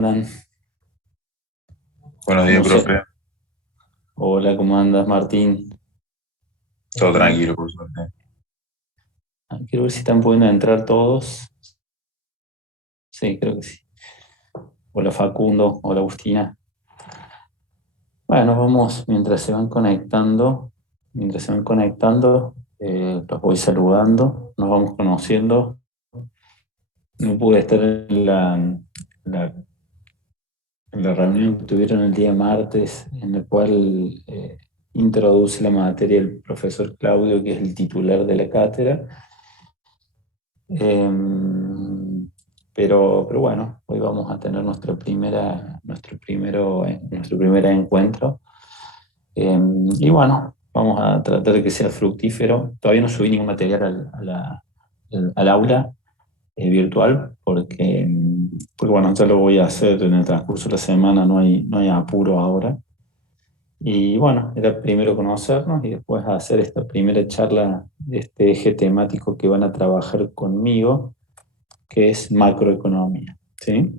Andan? Buenos días, ¿Cómo se... profe. Hola, ¿cómo andas, Martín? Todo Eh, tranquilo, por suerte. quiero ver si están pudiendo entrar todos. Sí, creo que sí. Hola, Facundo. Hola, Agustina. Bueno, vamos, mientras se van conectando, los voy saludando, nos vamos conociendo. No pude estar la, en la reunión que tuvieron el día martes, en la cual introduce la materia el profesor Claudio, que es el titular de la cátedra. Pero bueno, hoy vamos a tener nuestro primer encuentro. Y bueno, vamos a tratar de que sea fructífero. Todavía no subí ningún material al aula virtual porque bueno, ya lo voy a hacer en el transcurso de la semana, no hay apuro ahora. Y bueno, era primero conocernos y después hacer esta primera charla de este eje temático que van a trabajar conmigo, que es macroeconomía, ¿sí?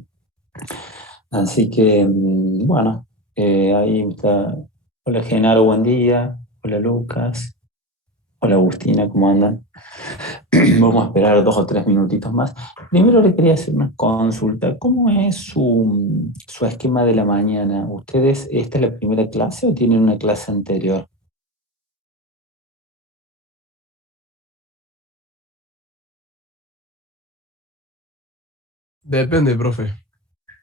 Así que, bueno, ahí está. Hola Genaro, buen día. Hola Lucas. Hola Agustina, ¿cómo andan? Vamos a esperar 2 o 3 minutitos más. Primero le quería hacer una consulta. ¿Cómo es su esquema de la mañana? ¿Ustedes, esta es la primera clase o tienen una clase anterior? Depende, profe.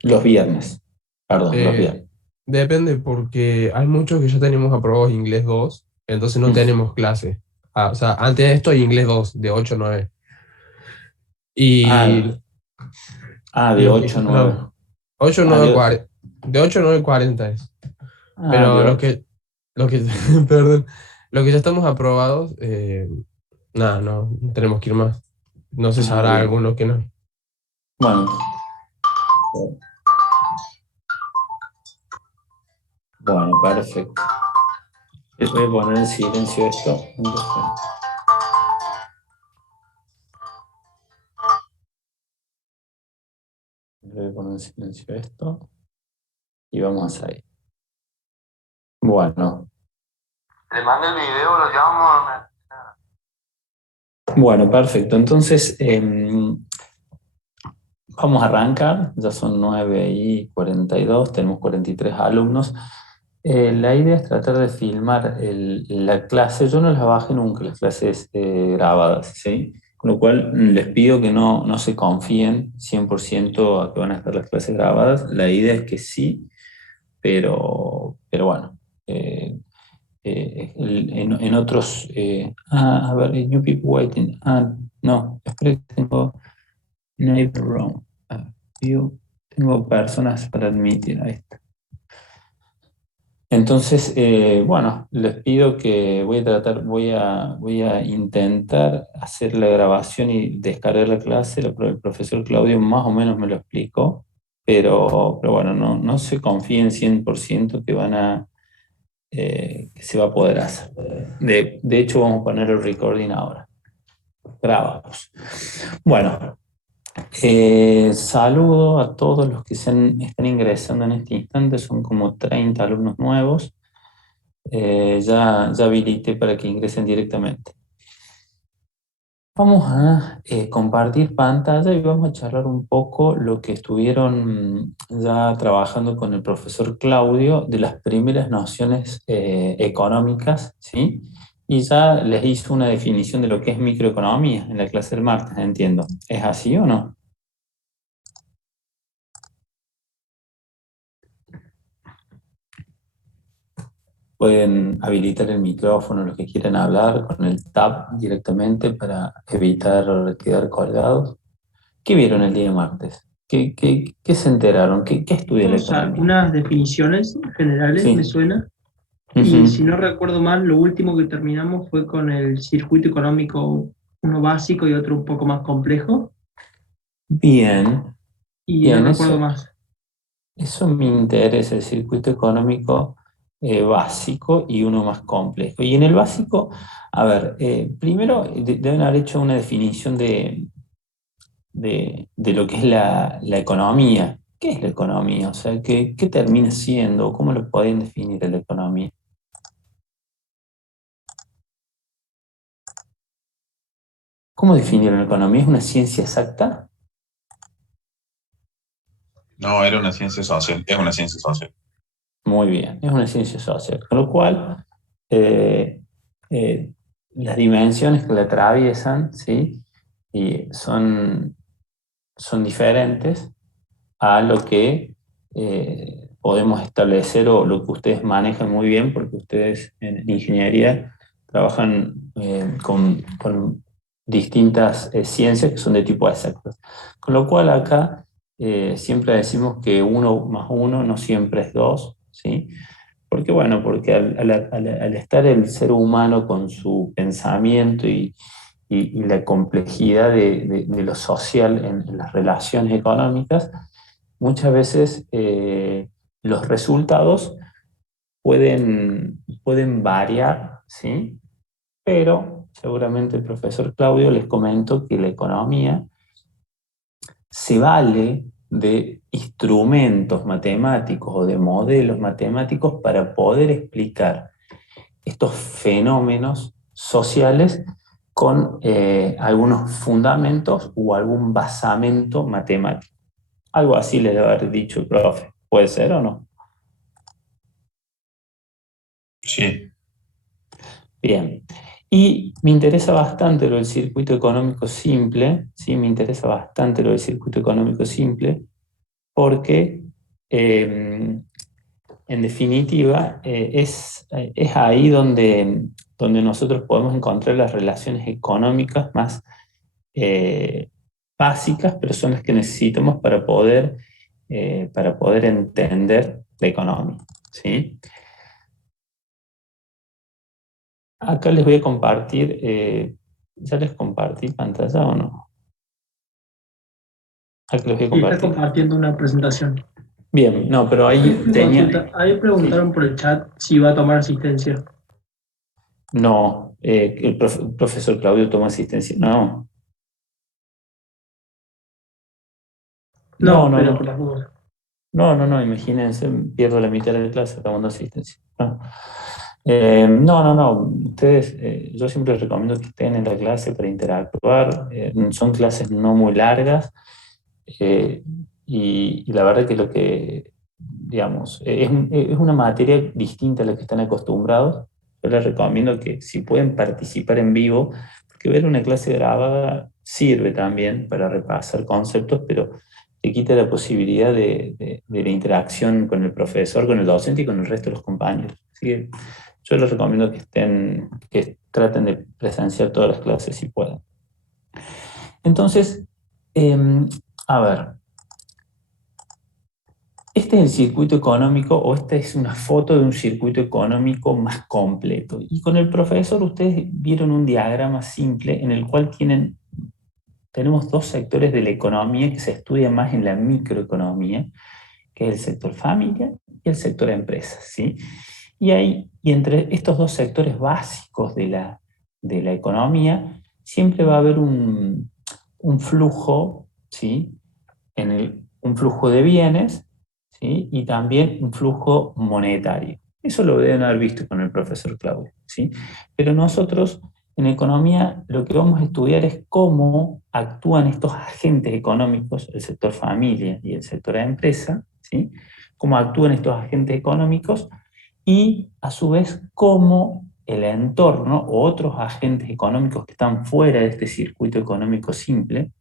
Los viernes. Perdón, los Eh, viernes. Depende porque hay muchos que ya tenemos aprobados inglés 2, entonces no tenemos clase. O sea, antes de esto hay inglés 2 de 8 a 9. Ah, Y, y de los que 8 ya a 9. están 8 Ah, 9 40, de 8 a 9 40 es. de Pero 8. los que, perdón, los que ya estamos aprobados, nada, no tenemos que ir más. No sé si Ah, habrá bien. alguno que no. Bueno, bueno, perfecto. Les voy a poner en silencio esto. Les voy a poner en silencio esto y vamos a ir. Bueno, Le manda el video, lo llamo. bueno, perfecto. Entonces, vamos a arrancar. Ya son 9:42, tenemos 43 alumnos. La idea es tratar de filmar la clase. Yo no las bajé nunca, las clases grabadas, ¿sí? Con lo cual les pido que no se confíen 100% a que van a estar las clases grabadas. La idea es que sí, pero bueno. En otros... a ver, new people waiting. No, espero que tengo neighbor room. Tengo personas para admitir a esto. Entonces, bueno, les pido que voy a intentar hacer la grabación y descargar la clase. El profesor Claudio más o menos me lo explicó, pero bueno, no se confíen 100% que se va a poder hacer. De hecho, vamos a poner el recording ahora. Grabamos. Bueno, saludo a todos los que están ingresando en este instante, son como 30 alumnos nuevos. Ya habilité para que ingresen directamente. Vamos a compartir pantalla y vamos a charlar un poco lo que estuvieron ya trabajando con el profesor Claudio de las primeras nociones económicas, ¿sí? Y ya les hizo una definición de lo que es microeconomía en la clase del martes, entiendo. ¿Es así o no? Pueden habilitar el micrófono los que quieran hablar con el tab directamente para evitar quedar colgados. ¿Qué vieron el día martes? ¿Qué se enteraron? ¿Qué estudia la Vimos economía? algunas definiciones generales, me Sí. suena, y si Ujú. no recuerdo mal, lo último que terminamos fue con el circuito económico, uno básico y otro un poco más complejo, Bien, y no bien, recuerdo eso, más. eso me interesa, el circuito económico básico y uno más complejo. Y en el básico, a ver, primero deben haber hecho una definición de lo que es la economía. ¿qué es la economía? O sea, ¿qué termina siendo? ¿Cómo lo pueden definir a la economía? ¿Cómo definir la economía? ¿Es una ciencia exacta? No, era una ciencia social, es una ciencia social. Muy bien, es una ciencia social. Con lo cual, eh, eh, las dimensiones que la atraviesan, ¿sí? Y son diferentes a lo que podemos establecer o lo que ustedes manejan muy bien, porque ustedes en ingeniería trabajan con distintas ciencias que son de tipo exacto. Con lo cual acá siempre decimos que 1 más 1 no siempre es 2, ¿sí? Porque bueno, porque al estar el ser humano con su pensamiento y la complejidad de lo social en las relaciones económicas, muchas veces los resultados pueden variar, ¿sí? Pero seguramente el profesor Claudio les comentó que la economía se vale de instrumentos matemáticos o de modelos matemáticos para poder explicar estos fenómenos sociales con algunos fundamentos o algún basamento matemático. Algo así le debe haber dicho el profe. ¿Puede ser o no? Sí, Bien. Y me interesa bastante lo del circuito económico simple, ¿sí? Me interesa bastante lo del circuito económico simple, porque en definitiva es ahí donde nosotros podemos encontrar las relaciones económicas más eh, básicas, pero son las que necesitamos para poder entender la economía, ¿sí? Acá les voy a compartir, ¿ya les compartí pantalla o no? Acá les voy a Sí, está compartir. compartiendo una presentación. Bien, no, pero ahí tenía... Ahí preguntaron Sí, por el chat si va a tomar asistencia. no, el profesor Claudio toma asistencia. No, no, No, no, pero por no. las dudas. No, imagínense, pierdo la mitad de la clase tomando asistencia. No. No. Ustedes, yo siempre les recomiendo que estén en la clase para interactuar. Son clases no muy largas eh, y la verdad que lo que, digamos, es una materia distinta a la que están acostumbrados. Yo les recomiendo que si pueden participar en vivo, porque ver una clase grabada sirve también para repasar conceptos, pero te quita la posibilidad de la interacción con el profesor, con el docente y con el resto de los compañeros. Así que yo les recomiendo que traten de presenciar todas las clases si pueden. Entonces, a ver, este es el circuito económico o esta es una foto de un circuito económico más completo. Y con el profesor ustedes vieron un diagrama simple en el cual tenemos dos sectores de la economía que se estudian más en la microeconomía, que es el sector familia y el sector empresa, ¿sí? Y entre estos dos sectores básicos de la economía, siempre va a haber un flujo, ¿sí? Un flujo de bienes, ¿sí? Y también un flujo monetario. Eso lo deben haber visto con el profesor Claudio, ¿sí? Pero nosotros en economía lo que vamos a estudiar es cómo actúan estos agentes económicos, el sector familia y el sector empresa, ¿sí? Cómo actúan estos agentes económicos y a su vez cómo el entorno o otros agentes económicos que están fuera de este circuito económico simple,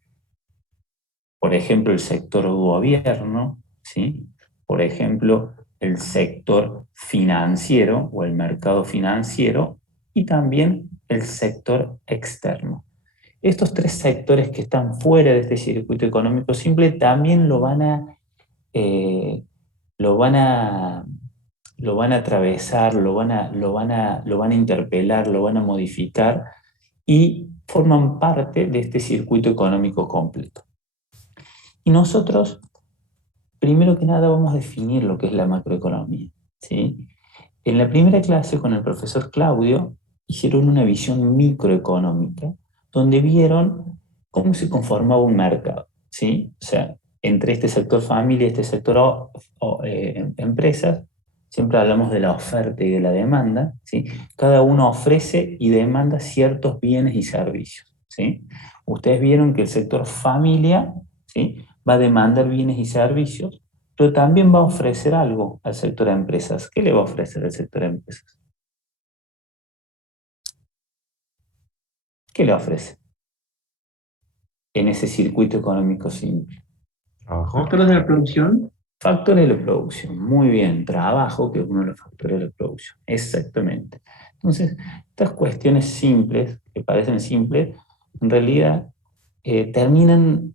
por ejemplo, el sector gobierno, ¿sí? Por ejemplo, el sector financiero o el mercado financiero y también el sector externo. Estos tres sectores que están fuera de este circuito económico simple también eh, lo van a, lo van a atravesar, lo van a interpelar, lo van a modificar y forman parte de este circuito económico completo. Y nosotros, primero que nada, vamos a definir lo que es la macroeconomía, ¿sí? En la primera clase con el profesor Claudio hicieron una visión microeconómica donde vieron cómo se conformaba un mercado, ¿sí? O sea, entre este sector familia y este sector empresas, siempre hablamos de la oferta y de la demanda, ¿sí? Cada uno ofrece y demanda ciertos bienes y servicios, ¿sí? Ustedes vieron que el sector familia, ¿sí?, va a demandar bienes y servicios, pero también va a ofrecer algo al sector de empresas. ¿Qué le va a ofrecer el sector de empresas? ¿Qué le ofrece en ese circuito económico simple? Trabajo. Factores de la producción. Factores de la producción, muy bien. Trabajo, que es uno de los factores de la producción. Exactamente. Entonces, estas cuestiones simples, que parecen simples, en realidad terminan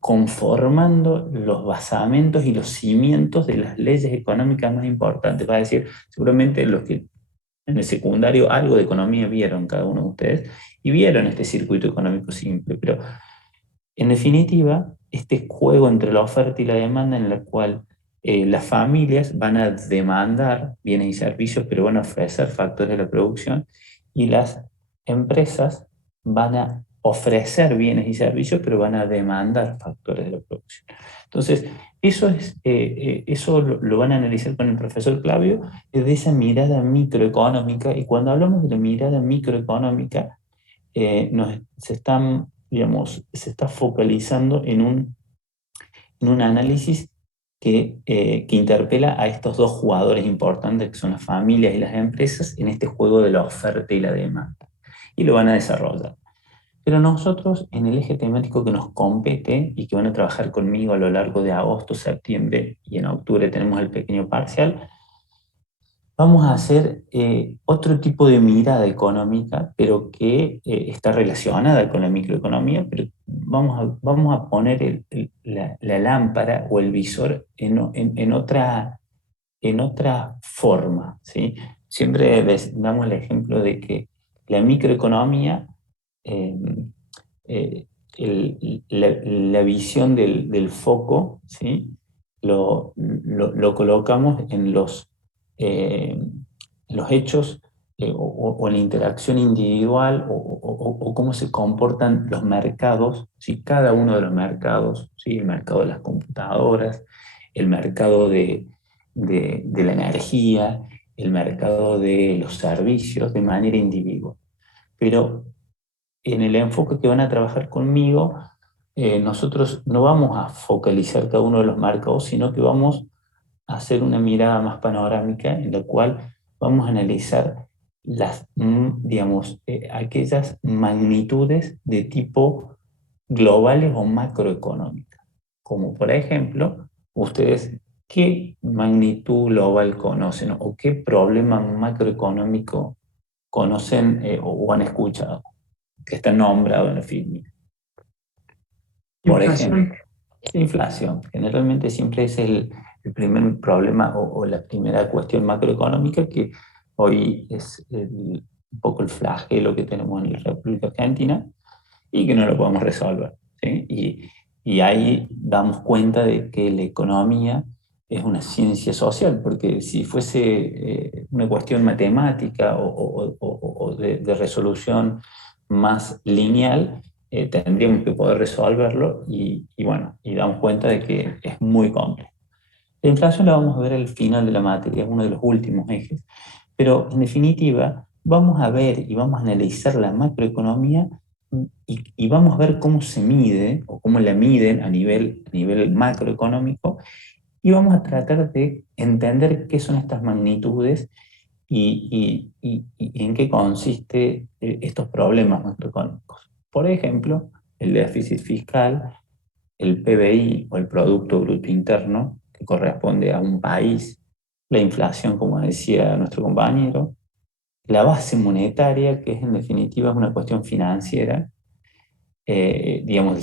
conformando los basamentos y los cimientos de las leyes económicas más importantes. Va a decir, seguramente los que en el secundario algo de economía vieron cada uno de ustedes y vieron este circuito económico simple, pero en definitiva, este juego entre la oferta y la demanda en la cual las familias van a demandar bienes y servicios, pero van a ofrecer factores de la producción, y las empresas van a ofrecer bienes y servicios, pero van a demandar factores de la producción. Entonces, eso lo van a analizar con el profesor Clavio desde esa mirada microeconómica, y cuando hablamos de la mirada microeconómica, se está focalizando en un análisis que interpela a estos dos jugadores importantes, que son las familias y las empresas, en este juego de la oferta y la demanda. Y lo van a desarrollar. Pero nosotros, en el eje temático que nos compete y que van a trabajar conmigo a lo largo de agosto, septiembre y en octubre tenemos el pequeño parcial, vamos a hacer otro tipo de mirada económica, pero que está relacionada con la microeconomía, pero vamos a poner la lámpara o el visor en otra forma, ¿sí? Siempre damos el ejemplo de que la microeconomía, eh, la visión del foco, ¿sí?, lo colocamos en los hechos o en la interacción individual o cómo se comportan los mercados, ¿sí? Cada uno de los mercados, ¿sí? El mercado de las computadoras, el mercado de la energía, el mercado de los servicios de manera individual. Pero en el enfoque que van a trabajar conmigo, nosotros no vamos a focalizar cada uno de los mercados, sino que vamos a hacer una mirada más panorámica en la cual vamos a analizar aquellas magnitudes de tipo globales o macroeconómicas. Como por ejemplo, ustedes, ¿qué magnitud global conocen o qué problema macroeconómico conocen o han escuchado, que está nombrado en la FIDMI? Por ejemplo, la inflación. Generalmente siempre es el primer problema o la primera cuestión macroeconómica que hoy es un poco el flagelo que tenemos en la República Argentina y que no lo podemos resolver, ¿sí? Y ahí damos cuenta de que la economía es una ciencia social, porque si fuese una cuestión matemática o de resolución más lineal, tendríamos que poder resolverlo y damos cuenta de que es muy complejo. La inflación la vamos a ver al final de la materia, es uno de los últimos ejes, pero en definitiva vamos a ver y vamos a analizar la macroeconomía y vamos a ver cómo se mide o cómo la miden a nivel macroeconómico, y vamos a tratar de entender qué son estas magnitudes y en qué consiste estos problemas macroeconómicos. Por ejemplo, el déficit fiscal, el PBI o el Producto Bruto Interno, que corresponde a un país, la inflación, como decía nuestro compañero, la base monetaria, que es en definitiva una cuestión financiera, digamos, del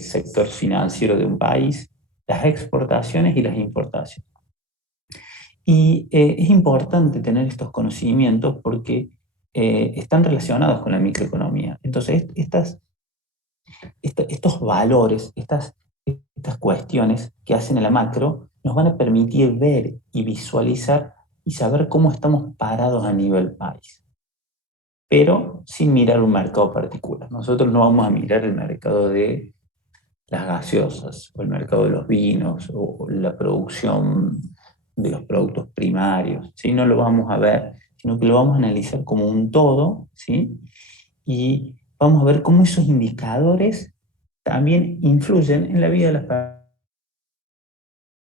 sector financiero de un país, las exportaciones y las importaciones. Y es importante tener estos conocimientos porque están relacionados con la microeconomía. Entonces, estos valores, estas cuestiones que hacen a la macro, nos van a permitir ver y visualizar y saber cómo estamos parados a nivel país, pero sin mirar un mercado particular. Nosotros no vamos a mirar el mercado de las gaseosas, o el mercado de los vinos, o la producción de los productos primarios, ¿sí? No lo vamos a ver, sino que lo vamos a analizar como un todo, ¿sí? Y vamos a ver cómo esos indicadores también influyen en la vida de las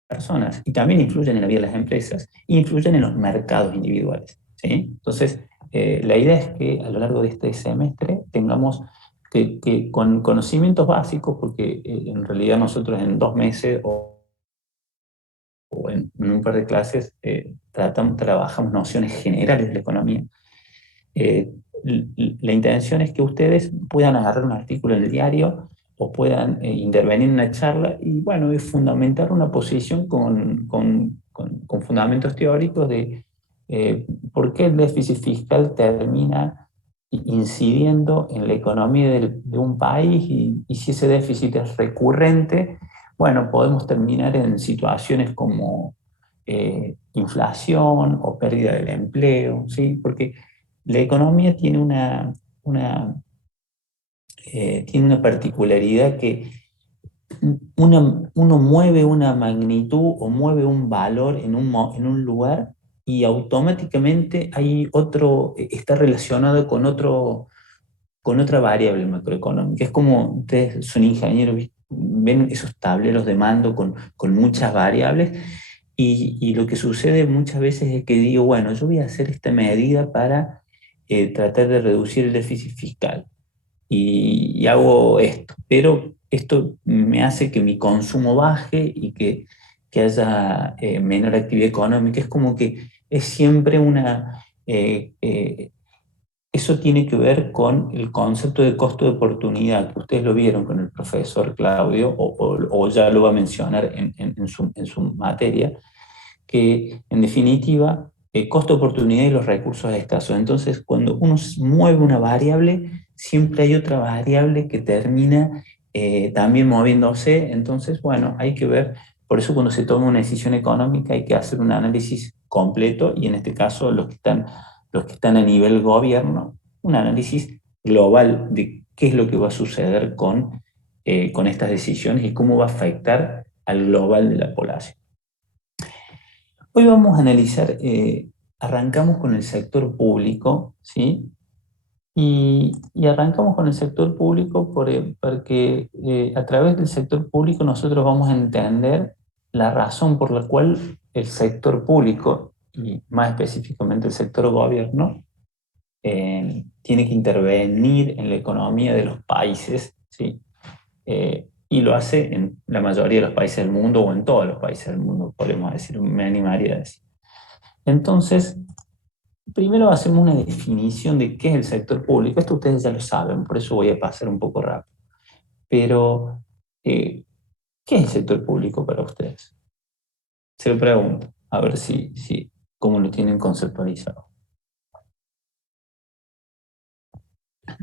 personas, y también influyen en la vida de las empresas, e influyen en los mercados individuales, ¿sí? Entonces, la idea es que a lo largo de este semestre tengamos que con conocimientos básicos, porque en realidad nosotros en 2 meses o en un par de clases trabajamos nociones generales de la economía. La intención es que ustedes puedan agarrar un artículo en el diario o puedan intervenir en una charla y, bueno, es fundamentar una posición con fundamentos teóricos de por qué el déficit fiscal termina incidiendo en la economía de un país, y si ese déficit es recurrente, bueno, podemos terminar en situaciones como inflación o pérdida del empleo, ¿sí? Porque la economía una, tiene una particularidad que uno mueve una magnitud o mueve un valor en un lugar, y automáticamente hay otro, está relacionado con otra variable macroeconómica. Es como ustedes son ingenieros, ven esos tableros de mando con muchas variables, y lo que sucede muchas veces es que digo, bueno, yo voy a hacer esta medida para tratar de reducir el déficit fiscal, y hago esto, pero esto me hace que mi consumo baje y que haya menor actividad económica. Es como que es siempre eso tiene que ver con el concepto de costo de oportunidad, que ustedes lo vieron con el profesor Claudio, o ya lo va a mencionar en su materia, que en definitiva, el costo de oportunidad y los recursos escasos. Entonces, cuando uno mueve una variable, siempre hay otra variable que termina también moviéndose. Entonces, bueno, hay que ver, por eso cuando se toma una decisión económica hay que hacer un análisis completo, y en este caso los que están a nivel gobierno, un análisis global de qué es lo que va a suceder con estas decisiones y cómo va a afectar al global de la población. Hoy vamos a analizar, arrancamos con el sector público, ¿sí? Y arrancamos con el sector público porque a través del sector público nosotros vamos a entender la razón por la cual el sector público, y más específicamente el sector gobierno, tiene que intervenir en la economía de los países, ¿sí? Y lo hace en la mayoría de los países del mundo, o en todos los países del mundo, podemos decir, me animaría a decir. Entonces, primero hacemos una definición de qué es el sector público. Esto ustedes ya lo saben, por eso voy a pasar un poco rápido. Pero, ¿qué es el sector público para ustedes? Se lo pregunto, a ver cómo lo tienen conceptualizado.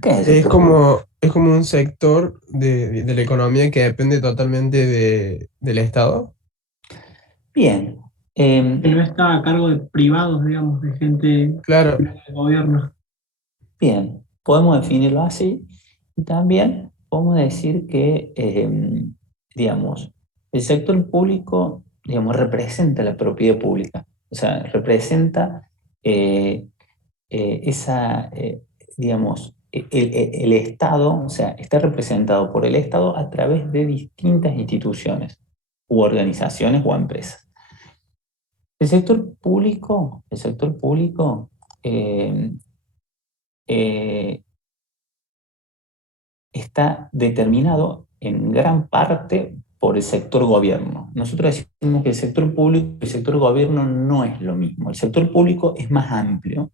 ¿Qué es el sector público? Es como un sector de la economía que depende totalmente del Estado. Bien. Que no está a cargo de privados, digamos, de gente Claro, del gobierno. Bien, podemos definirlo así, y también podemos decir que, digamos, el sector público, digamos, representa la propiedad pública, o sea, representa eh, digamos, el Estado, o sea, está representado por el Estado a través de distintas instituciones u organizaciones o empresas. El sector público eh, eh, está determinado en gran parte por el sector gobierno. Nosotros decimos que el sector público y el sector gobierno no es lo mismo. El sector público es más amplio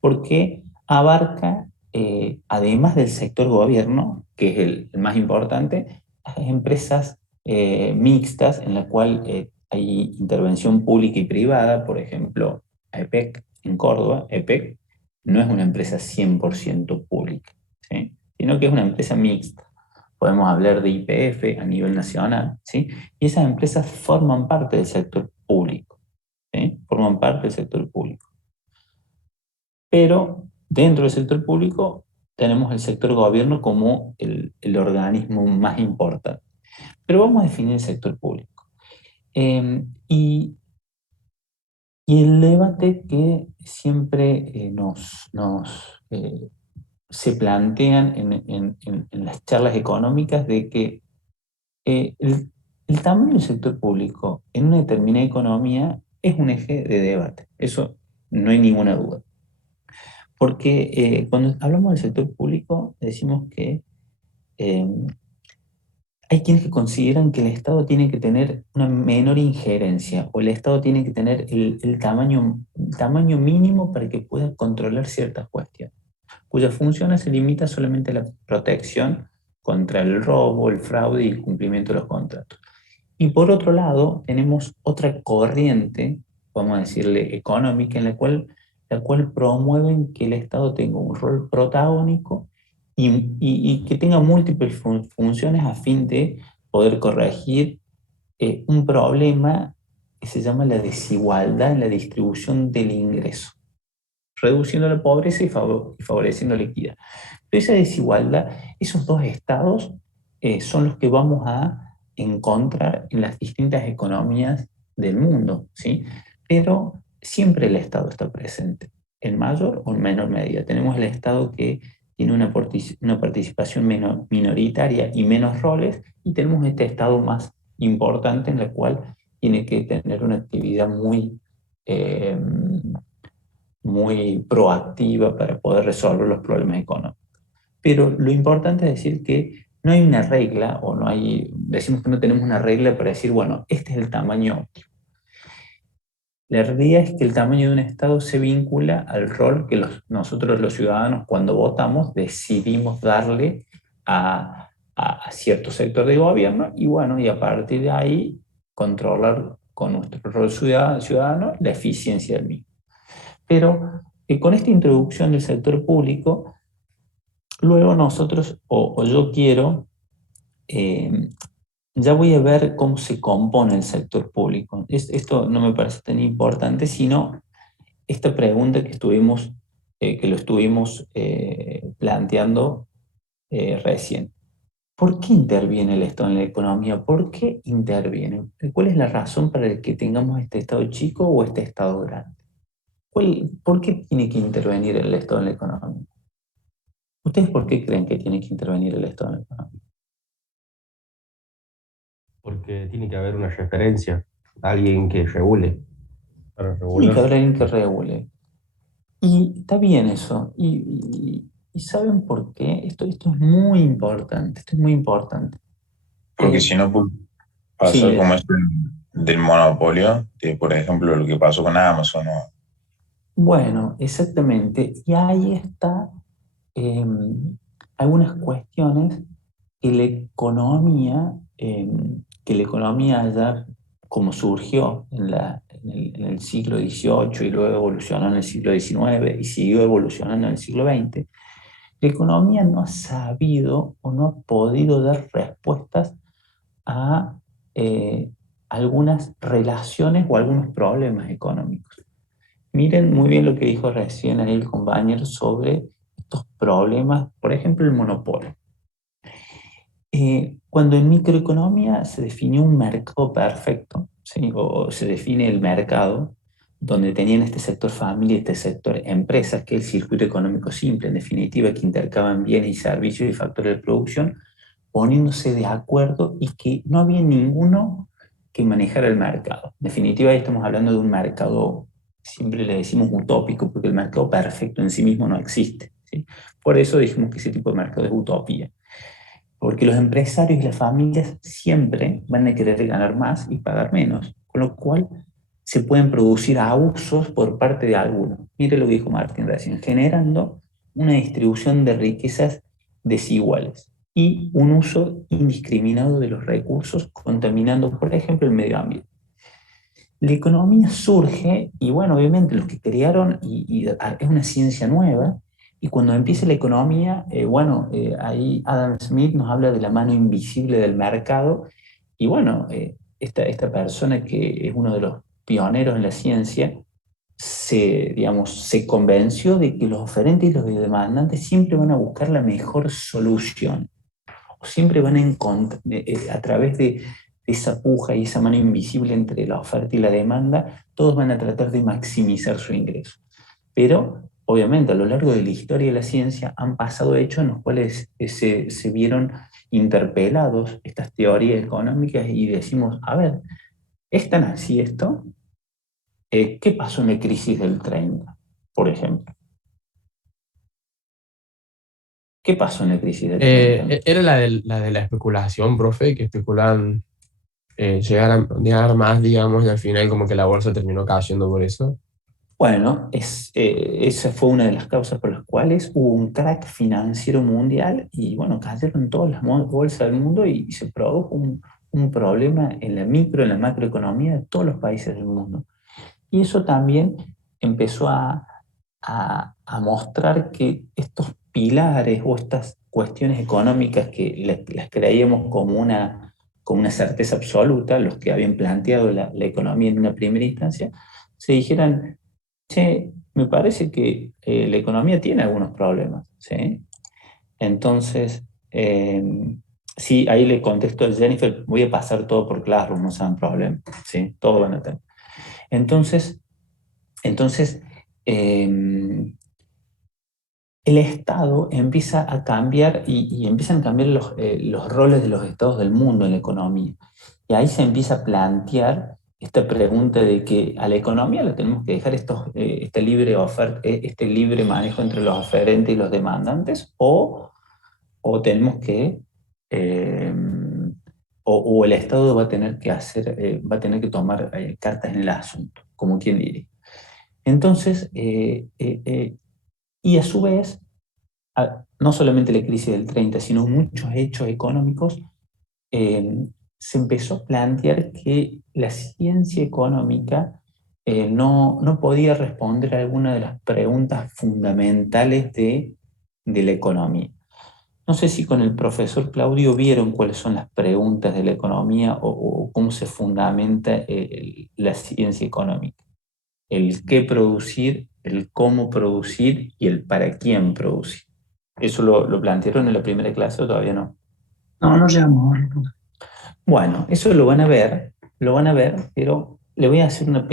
porque abarca, además del sector gobierno, que es el más importante, las empresas mixtas en la cual hay intervención pública y privada. Por ejemplo, EPEC en Córdoba. EPEC no es una empresa 100% pública, ¿sí? Sino que es una empresa mixta. Podemos hablar de YPF a nivel nacional, ¿sí? Y esas empresas forman parte del sector público, ¿sí? Forman parte del sector público. Pero dentro del sector público tenemos el sector gobierno como el organismo más importante. Pero vamos a definir el sector público. Y el debate que siempre se plantean en las charlas económicas de que el tamaño del sector público en una determinada economía es un eje de debate. Eso no hay ninguna duda. Porque cuando hablamos del sector público decimos que eh, hay quienes que consideran que el Estado tiene que tener una menor injerencia o el Estado tiene que tener el tamaño mínimo para que pueda controlar ciertas cuestiones, cuya función se limita solamente a la protección contra el robo, el fraude y el cumplimiento de los contratos. Y por otro lado, tenemos otra corriente, vamos a decirle económica, en la cual promueven que el Estado tenga un rol protagónico y que tenga múltiples funciones a fin de poder corregir un problema que se llama la desigualdad en la distribución del ingreso, reduciendo la pobreza y favoreciendo la equidad. Pero esa desigualdad, esos dos estados son los que vamos a encontrar en las distintas economías del mundo, ¿sí? Pero siempre el Estado está presente, en mayor o en menor medida. Tenemos el Estado que tiene una participación minoritaria y menos roles, y tenemos este Estado más importante en el cual tiene que tener una actividad muy proactiva para poder resolver los problemas económicos. Pero lo importante es decir que no hay una regla, o no hay, decimos que no tenemos una regla para decir, bueno, este es el tamaño óptimo. La realidad es que el tamaño de un Estado se vincula al rol que nosotros los ciudadanos cuando votamos decidimos darle a cierto sector de gobierno y bueno, y a partir de ahí controlar con nuestro rol ciudadano la eficiencia del mismo. Pero con esta introducción del sector público, luego nosotros, o yo quiero, ya voy a ver cómo se compone el sector público. Esto no me parece tan importante, sino esta pregunta que lo estuvimos planteando recién. ¿Por qué interviene el Estado en la economía? ¿Por qué interviene? ¿Cuál es la razón para que tengamos este Estado chico o este Estado grande? ¿Por qué tiene que intervenir el Estado en la economía? ¿Ustedes por qué creen que tiene que intervenir el Estado en la economía? Porque tiene que haber una referencia, alguien que regule. Para Tiene regular. que haber alguien que regule. Y está bien eso. ¿Y saben por qué? Esto es muy importante. Esto es muy importante. Porque si no, pasa Sí, como es del monopolio, de, por ejemplo, lo que pasó con Amazon, ¿no? bueno, exactamente. Y ahí está algunas cuestiones que la economía ya como surgió en el siglo XVIII y luego evolucionó en el siglo XIX y siguió evolucionando en el siglo XX, la economía no ha sabido o no ha podido dar respuestas a algunas relaciones o algunos problemas económicos. Miren muy bien lo que dijo recién ahí el compañero sobre estos problemas, por ejemplo, el monopolio. Cuando en microeconomía se definió un mercado perfecto, ¿sí? O se define el mercado, donde tenían este sector familia y este sector empresas, que es el circuito económico simple, en definitiva, que intercambian bienes y servicios y factores de producción, poniéndose de acuerdo y que no había ninguno que manejara el mercado. En definitiva, ahí estamos hablando de un mercado, siempre le decimos utópico, porque el mercado perfecto en sí mismo no existe, ¿sí? Por eso dijimos que ese tipo de mercado es utopía. Porque los empresarios y las familias siempre van a querer ganar más y pagar menos, con lo cual se pueden producir abusos por parte de algunos. Mire lo que dijo Martín recién, generando una distribución de riquezas desiguales y un uso indiscriminado de los recursos, contaminando, por ejemplo, el medio ambiente. La economía surge, y bueno, obviamente los que crearon, es una ciencia nueva, y cuando empieza la economía, ahí Adam Smith nos habla de la mano invisible del mercado, y bueno, esta persona que es uno de los pioneros en la ciencia, se convenció de que los oferentes y los demandantes siempre van a buscar la mejor solución. siempre van a encontrar, a través de esa puja y esa mano invisible entre la oferta y la demanda, todos van a tratar de maximizar su ingreso. Pero, obviamente, a lo largo de la historia de la ciencia han pasado hechos en los cuales se vieron interpelados estas teorías económicas y decimos, a ver, ¿es tan así esto? ¿Qué pasó en la crisis del 30, por ejemplo? ¿Qué pasó en la crisis del 30? Era la de la especulación, profe, que especulaban llegar más, digamos, y al final como que la bolsa terminó cayendo por eso. Bueno, esa fue una de las causas por las cuales hubo un crack financiero mundial y bueno, cayeron todas las bolsas del mundo y se produjo un problema en la macroeconomía de todos los países del mundo. Y eso también empezó a mostrar que estos pilares o estas cuestiones económicas que las creíamos como una certeza absoluta, los que habían planteado la economía en una primera instancia, se dijeran, che, me parece que la economía tiene algunos problemas, ¿sí? Entonces, sí, ahí le contesto a Jennifer, voy a pasar todo por Classroom, no sean problemas, ¿sí? Todo van a tener. Entonces el Estado empieza a cambiar y empiezan a cambiar los roles de los estados del mundo en la economía. Y ahí se empieza a plantear esta pregunta de que a la economía le tenemos que dejar este libre manejo entre los oferentes y los demandantes, o tenemos que, eh, o el Estado va a tener que va a tener que tomar cartas en el asunto, como quien diría. Entonces, y a su vez, no solamente la crisis del 30, sino muchos hechos económicos, se empezó a plantear que la ciencia económica no podía responder a alguna de las preguntas fundamentales de la economía. No sé si con el profesor Claudio vieron cuáles son las preguntas de la economía o cómo se fundamenta la ciencia económica. El qué producir, el cómo producir y el para quién producir. ¿Eso lo plantearon en la primera clase o todavía no? No, no llegamos a verlo. Bueno, eso lo van a ver, pero le voy a hacer un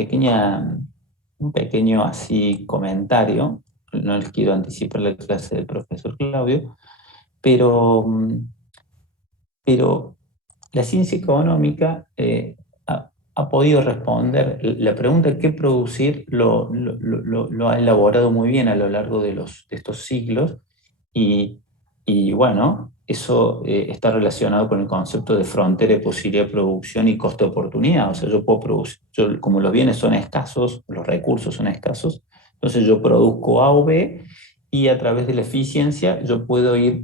pequeño así comentario. No les quiero anticipar la clase del profesor Claudio, pero la ciencia económica ha podido responder. La pregunta ¿qué producir? Lo ha elaborado muy bien a lo largo de estos siglos y bueno, eso está relacionado con el concepto de frontera de posibilidad de producción y costo de oportunidad. O sea, yo puedo producir, como los bienes son escasos, los recursos son escasos, entonces yo produzco A o B y a través de la eficiencia yo puedo ir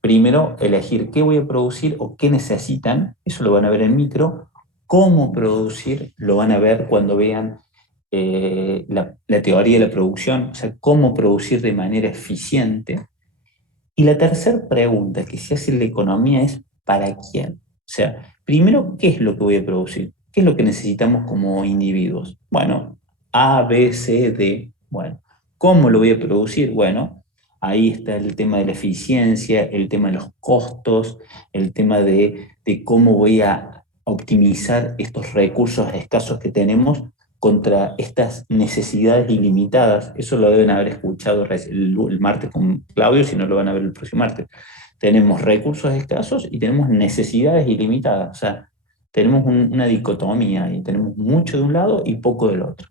primero elegir qué voy a producir o qué necesitan, eso lo van a ver en micro. Cómo producir lo van a ver cuando vean la teoría de la producción, o sea, cómo producir de manera eficiente. Y la tercera pregunta que se hace en la economía es ¿para quién? O sea, primero, ¿qué es lo que voy a producir? ¿Qué es lo que necesitamos como individuos? Bueno, A, B, C, D. Bueno, ¿cómo lo voy a producir? Bueno, ahí está el tema de la eficiencia, el tema de los costos, el tema de cómo voy a optimizar estos recursos escasos que tenemos contra estas necesidades ilimitadas. Eso lo deben haber escuchado el martes con Claudio, si no lo van a ver el próximo martes. Tenemos recursos escasos y tenemos necesidades ilimitadas. O sea, tenemos una dicotomía y tenemos mucho de un lado y poco del otro.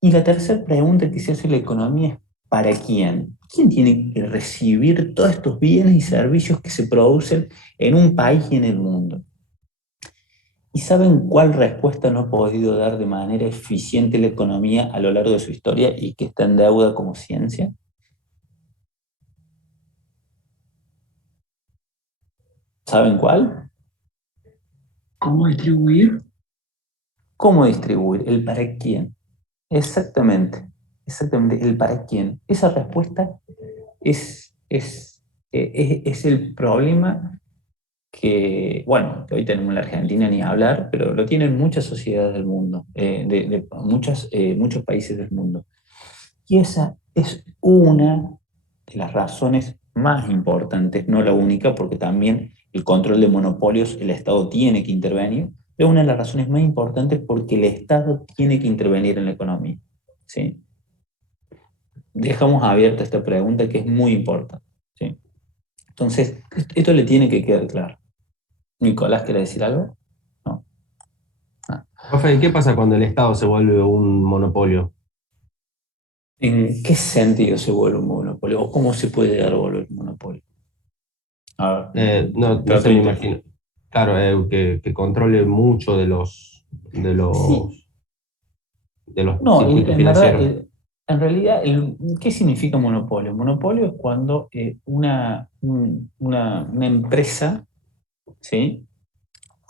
Y la tercera pregunta que se hace en la economía es ¿para quién? ¿Quién tiene que recibir todos estos bienes y servicios que se producen en un país y en el mundo? ¿Y saben cuál respuesta no ha podido dar de manera eficiente la economía a lo largo de su historia y que está en deuda como ciencia? ¿Saben cuál? ¿Cómo distribuir? ¿Cómo distribuir? ¿El para quién? Exactamente, el para quién. Esa respuesta es el problema que, bueno, que hoy tenemos en la Argentina ni hablar, pero lo tienen muchas sociedades del mundo, de muchos países del mundo. Y esa es una de las razones más importantes, no la única, porque también el control de monopolios, el Estado tiene que intervenir, pero una de las razones más importantes porque el Estado tiene que intervenir en la economía. ¿Sí? Dejamos abierta esta pregunta que es muy importante. ¿Sí? Entonces, esto le tiene que quedar claro. Nicolás, ¿quiere decir algo? No. Profe, ¿qué pasa cuando el Estado se vuelve un monopolio? ¿En qué sentido se vuelve un monopolio? ¿O cómo se puede llegar a volver un monopolio? A ver, No trato sé, de me entender. imagino. Claro, que controle mucho de Sí, los, de los no, circuitos en verdad, financieros. en realidad, ¿qué significa monopolio? Monopolio es cuando una empresa, ¿sí?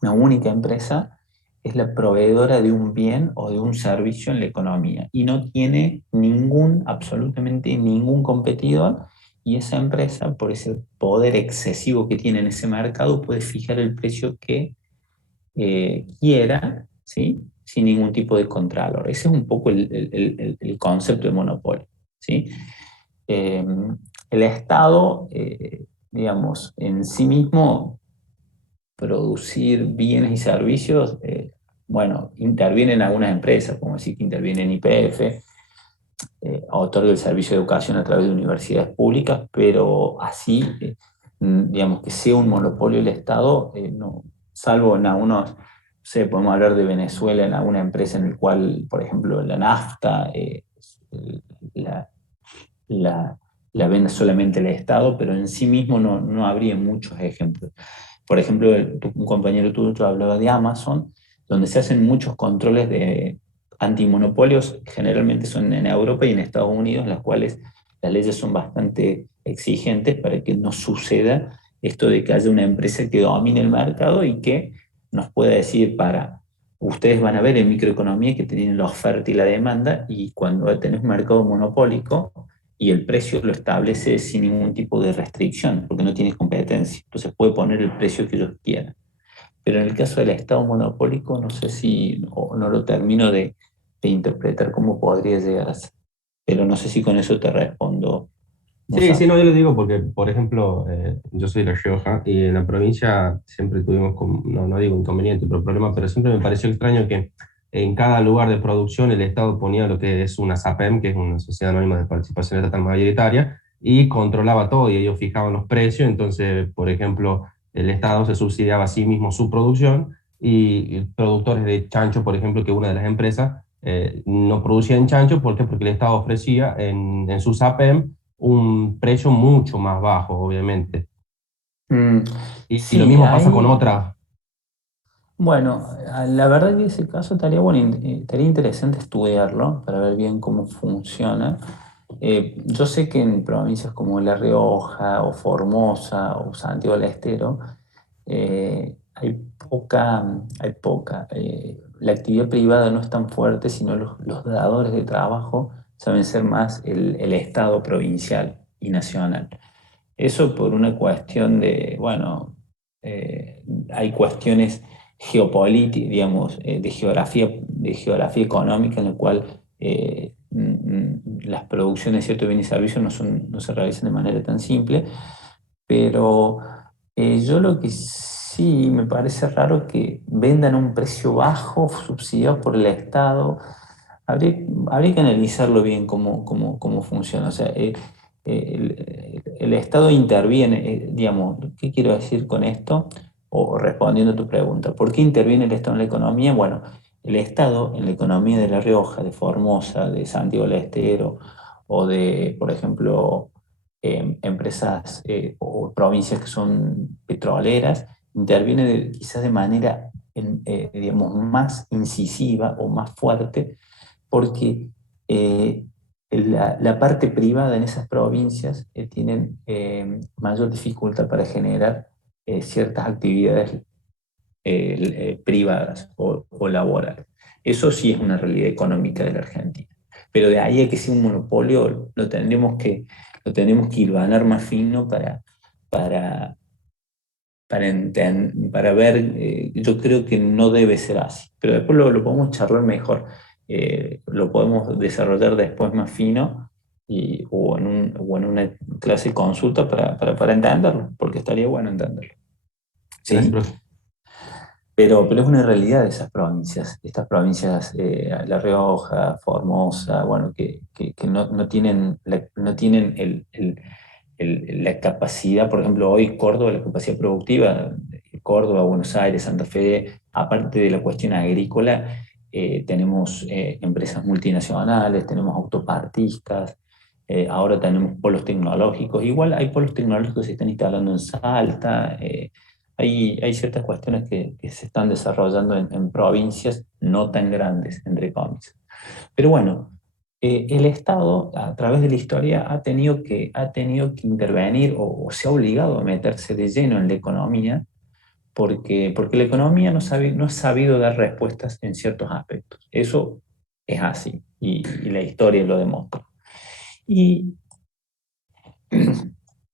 Una única empresa, es la proveedora de un bien o de un servicio en la economía y no tiene absolutamente ningún competidor, y esa empresa, por ese poder excesivo que tiene en ese mercado, puede fijar el precio que quiera, ¿sí? Sin ningún tipo de contralor. Ese es un poco el concepto de monopolio, ¿sí? Eh, el Estado, digamos, en sí mismo, producir bienes y servicios, bueno, interviene en algunas empresas, como decir que interviene en YPF, otorga el servicio de educación a través de universidades públicas, pero así, digamos, que sea un monopolio el Estado, no, salvo en algunos, no sé, podemos hablar de Venezuela, en alguna empresa en el cual, por ejemplo, la nafta, la, la, la vende solamente el Estado, pero en sí mismo no habría muchos ejemplos. Por ejemplo, un compañero tuyo hablaba de Amazon, donde se hacen muchos controles de antimonopolios, generalmente son en Europa y en Estados Unidos, las cuales las leyes son bastante exigentes para que no suceda esto de que haya una empresa que domine el mercado y que nos pueda decir ustedes van a ver en microeconomía que tienen la oferta y la demanda, y cuando tenés un mercado monopólico y el precio lo establece sin ningún tipo de restricción, porque no tienes competencia. Entonces puede poner el precio que ellos quieran. Pero en el caso del Estado monopólico, no sé si, no lo termino de interpretar cómo podría llegar a ser. Pero no sé si con eso te respondo, Sí, sí, Musaf. no, yo lo digo porque, por ejemplo, yo soy de La Rioja y en la provincia siempre tuvimos, no digo inconveniente, pero problema, pero siempre me pareció extraño que en cada lugar de producción el Estado ponía lo que es una SAPEM, que es una sociedad anónima de participación estatal mayoritaria, y controlaba todo y ellos fijaban los precios. Entonces, por ejemplo, el Estado se subsidiaba a sí mismo su producción y productores de chancho, por ejemplo, que una de las empresas no producían chancho. ¿Por qué? Porque el Estado ofrecía en su SAPEM un precio mucho más bajo, obviamente. Mm, Y lo sí, mismo pasa con ahí, otras. bueno, la verdad que ese caso estaría, bueno, estaría interesante estudiarlo para ver bien cómo funciona. Yo sé que en provincias como La Rioja o Formosa o Santiago del Estero, hay poca. La actividad privada no es tan fuerte, sino los dadores de trabajo saben ser más el Estado provincial y nacional. Eso por una cuestión de, bueno, hay cuestiones geopolíticas, digamos, de geografía económica, en la cual las producciones de ciertos bienes y servicios no se realizan de manera tan simple, pero yo lo que sí me parece raro que vendan a un precio bajo, subsidiados por el Estado. Habría, habría que analizarlo bien cómo funciona. O sea, el Estado interviene, digamos, ¿qué quiero decir con esto? O respondiendo a tu pregunta, ¿por qué interviene el Estado en la economía? Bueno, el Estado en la economía de La Rioja, de Formosa, de Santiago del Estero, o de, por ejemplo, empresas o provincias que son petroleras, interviene quizás de manera, digamos, más incisiva o más fuerte, porque la parte privada en esas provincias tienen mayor dificultad para generar ciertas actividades privadas o laborales. Eso sí es una realidad económica de la Argentina. Pero de ahí a que sea un monopolio, lo tenemos que hilvanar más fino para, para ver. Yo creo que no debe ser así, pero después lo podemos charlar mejor. Lo podemos desarrollar después más fino o en una clase de consulta para entenderlo, porque estaría bueno entenderlo. ¿Sí? Gracias, profe. Pero es una realidad de esas provincias, estas provincias, La Rioja, Formosa, bueno, que no tienen, la capacidad, por ejemplo, hoy Córdoba, la capacidad productiva, Córdoba, Buenos Aires, Santa Fe, aparte de la cuestión agrícola, tenemos empresas multinacionales, tenemos autopartistas, ahora tenemos polos tecnológicos, igual hay polos tecnológicos que se están instalando en Salta, hay ciertas cuestiones que se están desarrollando en provincias no tan grandes, entre comillas. Pero bueno, el Estado, a través de la historia, ha tenido que intervenir o se ha obligado a meterse de lleno en la economía porque la economía no ha sabido dar respuestas en ciertos aspectos. Eso es así y la historia lo demuestra. Y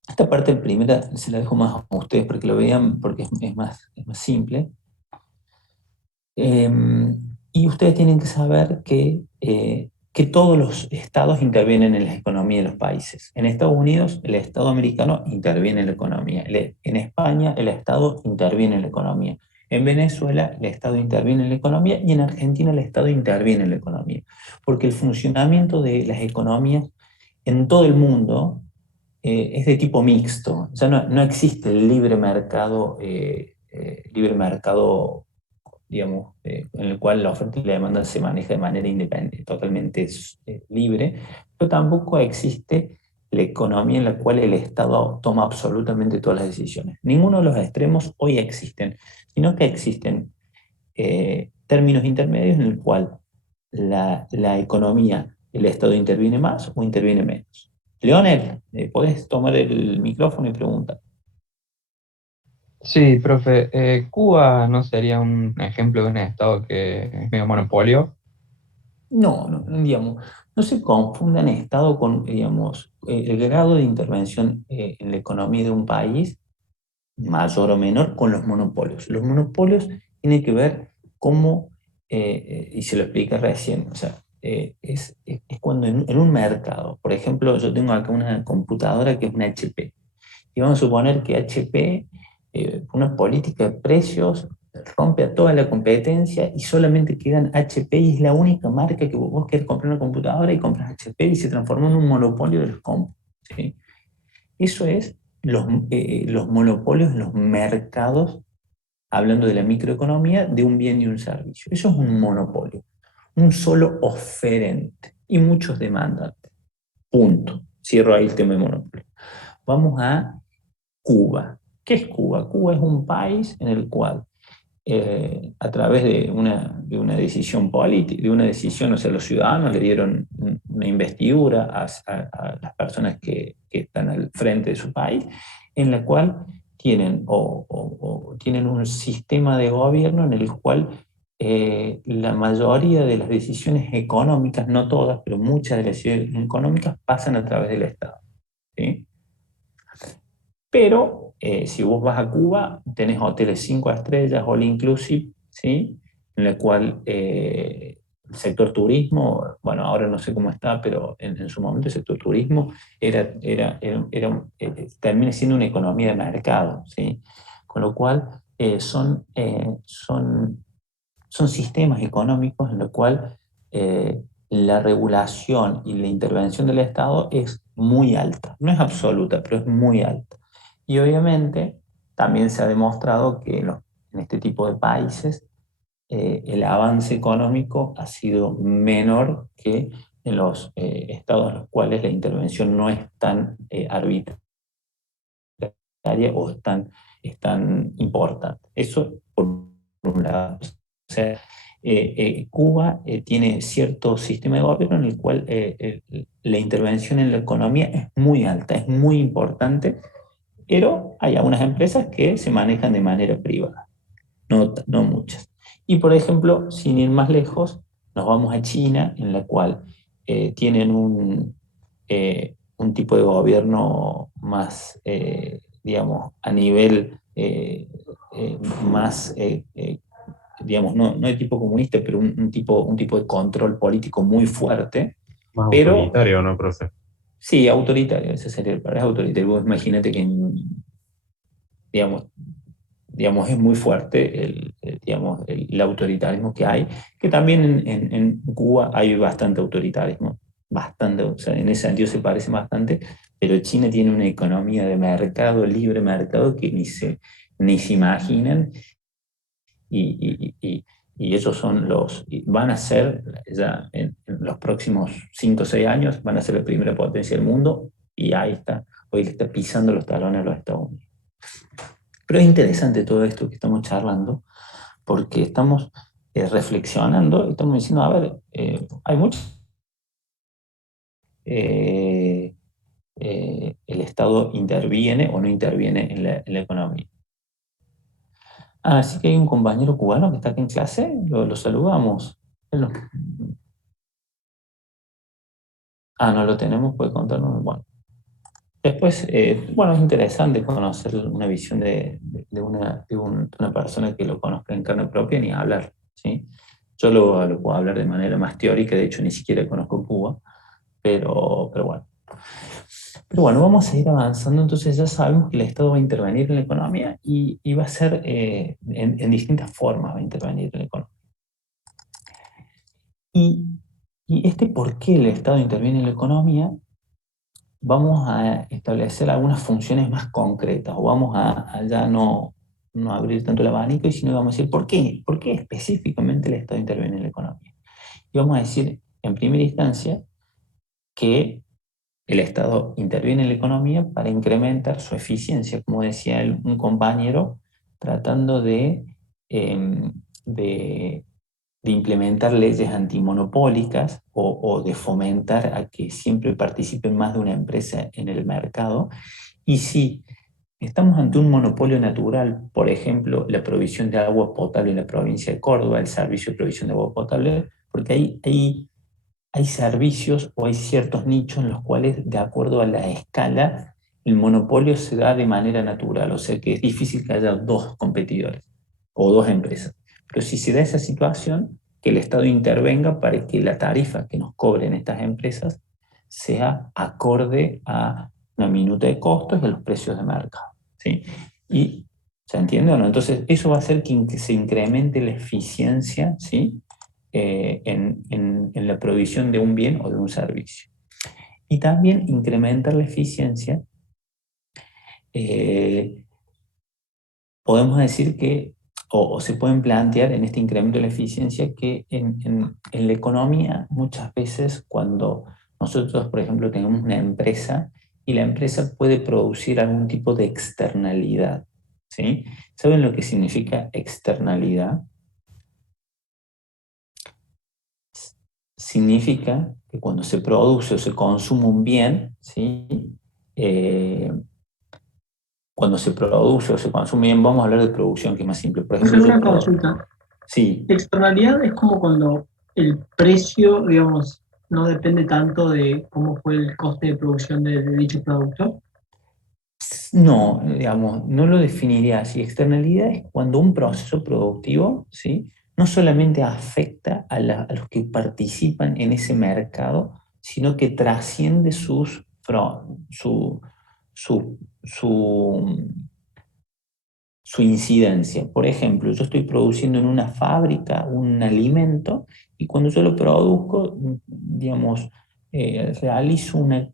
esta parte primera se la dejo más a ustedes para que lo vean, porque es más simple. Y ustedes tienen que saber que todos los estados intervienen en la economía de los países. En Estados Unidos, el Estado americano interviene en la economía. En España, el Estado interviene en la economía. En Venezuela, el Estado interviene en la economía, y en Argentina, el Estado interviene en la economía. Porque el funcionamiento de las economías en todo el mundo es de tipo mixto. Ya no existe el libre mercado, digamos, en el cual la oferta y la demanda se maneja de manera independiente, totalmente libre, pero tampoco existe la economía en la cual el Estado toma absolutamente todas las decisiones. Ninguno de los extremos hoy existen, sino que existen términos intermedios en el cual la economía, el Estado interviene más o interviene menos. Leonel, ¿podés tomar el micrófono y preguntar? Sí, profe. ¿Cuba no sería un ejemplo de un estado que es medio monopolio? No, digamos, no se confundan Estado con, digamos, el grado de intervención en la economía de un país, mayor o menor, con los monopolios. Los monopolios tienen que ver cómo, y se lo expliqué recién, o sea, es cuando en un mercado, por ejemplo, yo tengo acá una computadora que es una HP, y vamos a suponer que HP, una política de precios, rompe a toda la competencia y solamente quedan HP, y es la única marca que vos querés comprar una computadora y compras HP, y se transformó en un monopolio de los compras. ¿Sí? Eso es los monopolios en los mercados, hablando de la microeconomía, de un bien y un servicio. Eso es un monopolio, un solo oferente y muchos demandantes. Punto. Cierro ahí el tema de monopolio. Vamos a Cuba. ¿Qué es Cuba? Cuba es un país en el cual, a través de una decisión política, de una decisión, o sea, los ciudadanos le dieron una investidura a las personas que están al frente de su país, en la cual tienen, tienen un sistema de gobierno en el cual la mayoría de las decisiones económicas, no todas, pero muchas de las decisiones económicas pasan a través del Estado. ¿Sí? Pero si vos vas a Cuba, tenés hoteles 5 estrellas, all inclusive, ¿sí? En la cual el sector turismo, bueno, ahora no sé cómo está, pero en su momento el sector turismo termina siendo una economía de mercado, ¿sí? Con lo cual son sistemas económicos en los cuales la regulación y la intervención del Estado es muy alta. No es absoluta, pero es muy alta. Y obviamente también se ha demostrado que en este tipo de países el avance económico ha sido menor que en los estados en los cuales la intervención no es tan arbitraria o es tan importante. Eso por un lado. O sea, Cuba tiene cierto sistema de gobierno en el cual la intervención en la economía es muy alta, es muy importante, pero hay algunas empresas que se manejan de manera privada, no muchas. Y por ejemplo, sin ir más lejos, nos vamos a China, en la cual tienen un tipo de gobierno más, digamos, a nivel más, digamos, no de tipo comunista, pero un tipo de control político muy fuerte. Más pero autoritario, ¿no, profe? Sí, autoritario, ese sería el palabra, es autoritario. Vos imagínate que, digamos, es muy fuerte el autoritarismo que hay, que también en Cuba hay bastante autoritarismo, bastante, o sea, en ese sentido se parece bastante, pero China tiene una economía de mercado, libre mercado, que ni se imaginan, y ellos van a ser, ya en los próximos 5 o 6 años, van a ser la primera potencia del mundo, y ahí está, hoy le está pisando los talones a los Estados Unidos. Pero es interesante todo esto que estamos charlando, porque estamos reflexionando, estamos diciendo, a ver, hay mucho. El Estado interviene o no interviene en la economía. Así que hay un compañero cubano que está aquí en clase, lo saludamos. No lo tenemos, puede contarnos. Bueno. Después, bueno, es interesante conocer una visión de una persona que lo conozca en carne propia, ni hablar, ¿sí? Yo lo puedo hablar de manera más teórica, de hecho ni siquiera conozco Cuba, pero bueno. Pero bueno, vamos a ir avanzando, entonces ya sabemos que el Estado va a intervenir en la economía y va a ser en distintas formas va a intervenir en la economía. Y por qué el Estado interviene en la economía, vamos a establecer algunas funciones más concretas, o vamos a ya no abrir tanto el abanico, sino vamos a decir ¿por qué específicamente el Estado interviene en la economía? Y vamos a decir, en primera instancia, que el Estado interviene en la economía para incrementar su eficiencia, como decía un compañero, tratando de implementar leyes antimonopólicas o de fomentar a que siempre participen más de una empresa en el mercado. Y si estamos ante un monopolio natural, por ejemplo, la provisión de agua potable en la provincia de Córdoba, el servicio de provisión de agua potable, porque hay servicios o hay ciertos nichos en los cuales, de acuerdo a la escala, el monopolio se da de manera natural, o sea que es difícil que haya dos competidores o dos empresas. Pero si se da esa situación, que el Estado intervenga para que la tarifa que nos cobren estas empresas sea acorde a una minuta de costos y a los precios de mercado, ¿sí? Y, ¿se entiende o no? Entonces, eso va a hacer que se incremente la eficiencia, ¿sí? En la provisión de un bien o de un servicio. Y también incrementar la eficiencia, podemos decir que, o se pueden plantear en este incremento de la eficiencia, que en la economía muchas veces cuando nosotros, por ejemplo, tenemos una empresa y la empresa puede producir algún tipo de externalidad, ¿sí? ¿Saben lo que significa externalidad? Significa que cuando se produce o se consume un bien, ¿sí? Cuando se produce o se consume bien, vamos a hablar de producción, que es más simple. Por ejemplo, Hacer una consulta. Sí. Externalidad es como cuando el precio, digamos, no depende tanto de cómo fue el coste de producción de dicho producto. No, digamos, no lo definiría así. Externalidad es cuando un proceso productivo, ¿sí? No solamente afecta a los que participan en ese mercado, sino que trasciende su incidencia. Por ejemplo, yo estoy produciendo en una fábrica un alimento y cuando yo lo produzco, digamos, realizo una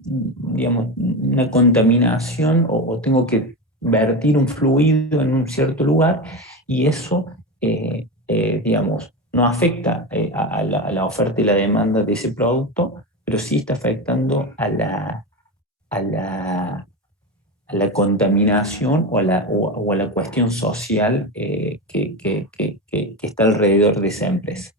contaminación o tengo que vertir un fluido en un cierto lugar y eso, digamos, no afecta a la oferta y la demanda de ese producto, pero sí está afectando a la contaminación o a la cuestión social que está alrededor de esa empresa.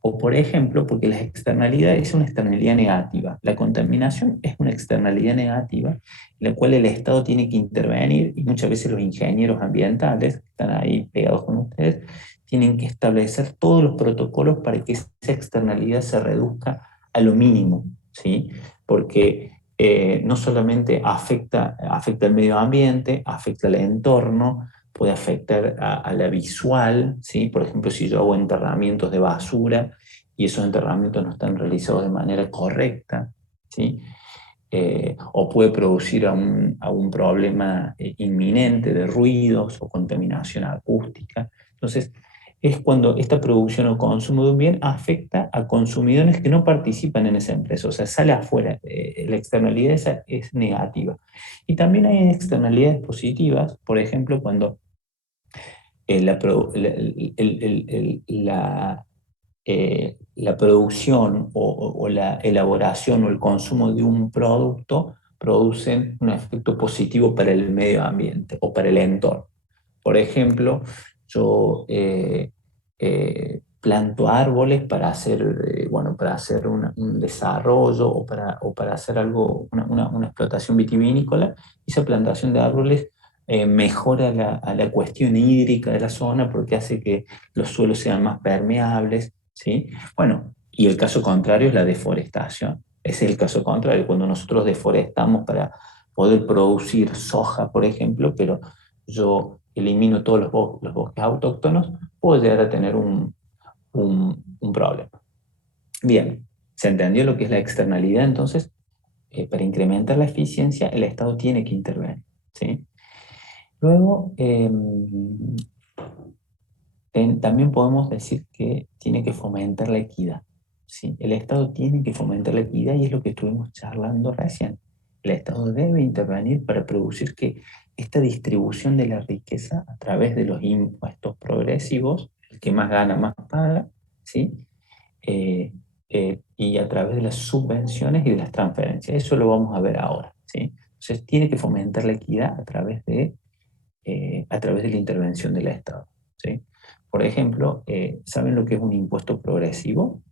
O por ejemplo, porque la externalidad es una externalidad negativa. La contaminación es una externalidad negativa en la cual el Estado tiene que intervenir y muchas veces los ingenieros ambientales que están ahí pegados con ustedes tienen que establecer todos los protocolos para que esa externalidad se reduzca a lo mínimo, ¿sí? Porque no solamente afecta al medio ambiente, afecta al entorno, puede afectar a la visual, ¿sí? Por ejemplo, si yo hago enterramientos de basura y esos enterramientos no están realizados de manera correcta, ¿sí? o puede producir a un problema inminente de ruidos o contaminación acústica. Entonces, es cuando esta producción o consumo de un bien afecta a consumidores que no participan en esa empresa, o sea, sale afuera, la externalidad esa es negativa. Y también hay externalidades positivas, por ejemplo, cuando la producción o la elaboración o el consumo de un producto producen un efecto positivo para el medio ambiente o para el entorno. Por ejemplo, yo planto árboles para hacer, para hacer un desarrollo o para hacer algo, una explotación vitivinícola, y esa plantación de árboles mejora la cuestión hídrica de la zona porque hace que los suelos sean más permeables, ¿sí? Bueno, y el caso contrario es la deforestación. Ese es el caso contrario, cuando nosotros deforestamos para poder producir soja, por ejemplo, pero yo elimino todos los bosques autóctonos, puedo llegar a tener un problema. Bien, ¿se entendió lo que es la externalidad? Entonces, para incrementar la eficiencia, el Estado tiene que intervenir, ¿sí? Luego, también podemos decir que tiene que fomentar la equidad, ¿sí? El Estado tiene que fomentar la equidad y es lo que estuvimos charlando recién. El Estado debe intervenir para producir que esta distribución de la riqueza a través de los impuestos progresivos, el que más gana más paga, ¿sí? Y a través de las subvenciones y de las transferencias. Eso lo vamos a ver ahora, ¿sí? Entonces tiene que fomentar la equidad a través de la intervención del Estado, ¿sí? Por ejemplo, ¿saben lo que es un impuesto progresivo?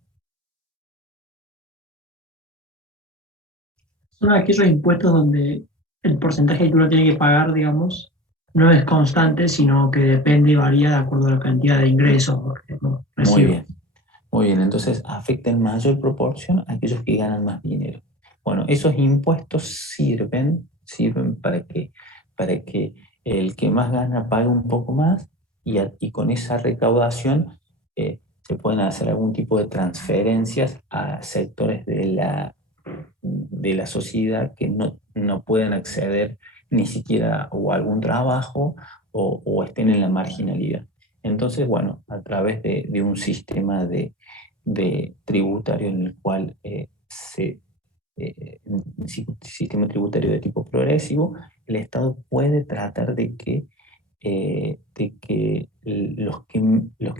Son aquellos impuestos donde el porcentaje que uno tiene que pagar, digamos, no es constante, sino que depende y varía de acuerdo a la cantidad de ingresos que uno Muy recibe. bien, muy bien. Entonces afecta en mayor proporción a aquellos que ganan más dinero. Bueno, esos impuestos sirven para que el que más gana pague un poco más y con esa recaudación se pueden hacer algún tipo de transferencias a sectores de la sociedad que no puedan acceder ni siquiera o a algún trabajo o estén en la marginalidad. Entonces, bueno, a través de un sistema de tributario en el cual un sistema tributario de tipo progresivo, el Estado puede tratar de que los que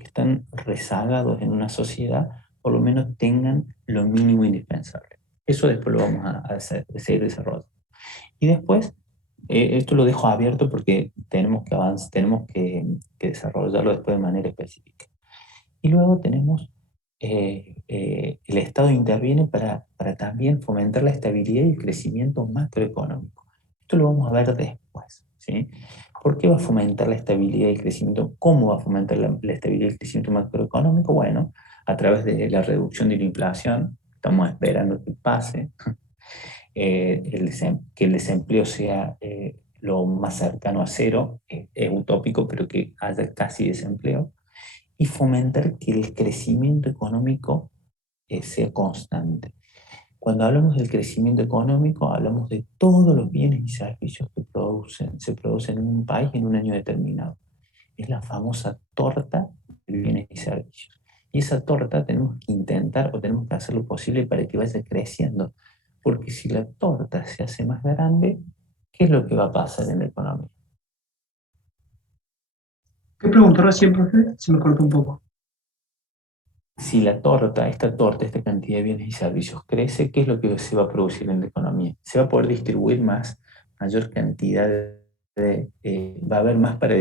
están rezagados en una sociedad por lo menos tengan lo mínimo indispensable. Eso después lo vamos a seguir desarrollando. Y después, esto lo dejo abierto porque tenemos que avanzar, tenemos que desarrollarlo después de manera específica. Y luego tenemos, el Estado interviene para también fomentar la estabilidad y el crecimiento macroeconómico. Esto lo vamos a ver después, ¿sí? ¿Por qué va a fomentar la estabilidad y el crecimiento? ¿Cómo va a fomentar la estabilidad y el crecimiento macroeconómico? Bueno, a través de la reducción de la inflación, estamos esperando que pase, que el desempleo sea lo más cercano a cero, es utópico, pero que haya casi desempleo, y fomentar que el crecimiento económico sea constante. Cuando hablamos del crecimiento económico, hablamos de todos los bienes y servicios que se producen en un país en un año determinado. Es la famosa torta de bienes y servicios. Y esa torta tenemos que intentar o tenemos que hacer lo posible para que vaya creciendo. Porque si la torta se hace más grande, ¿qué es lo que va a pasar en la economía? ¿Qué preguntó recién, profe? Se me cortó un poco. Si esta cantidad de bienes y servicios crece, ¿qué es lo que se va a producir en la economía? Se va a poder distribuir mayor cantidad va a haber más para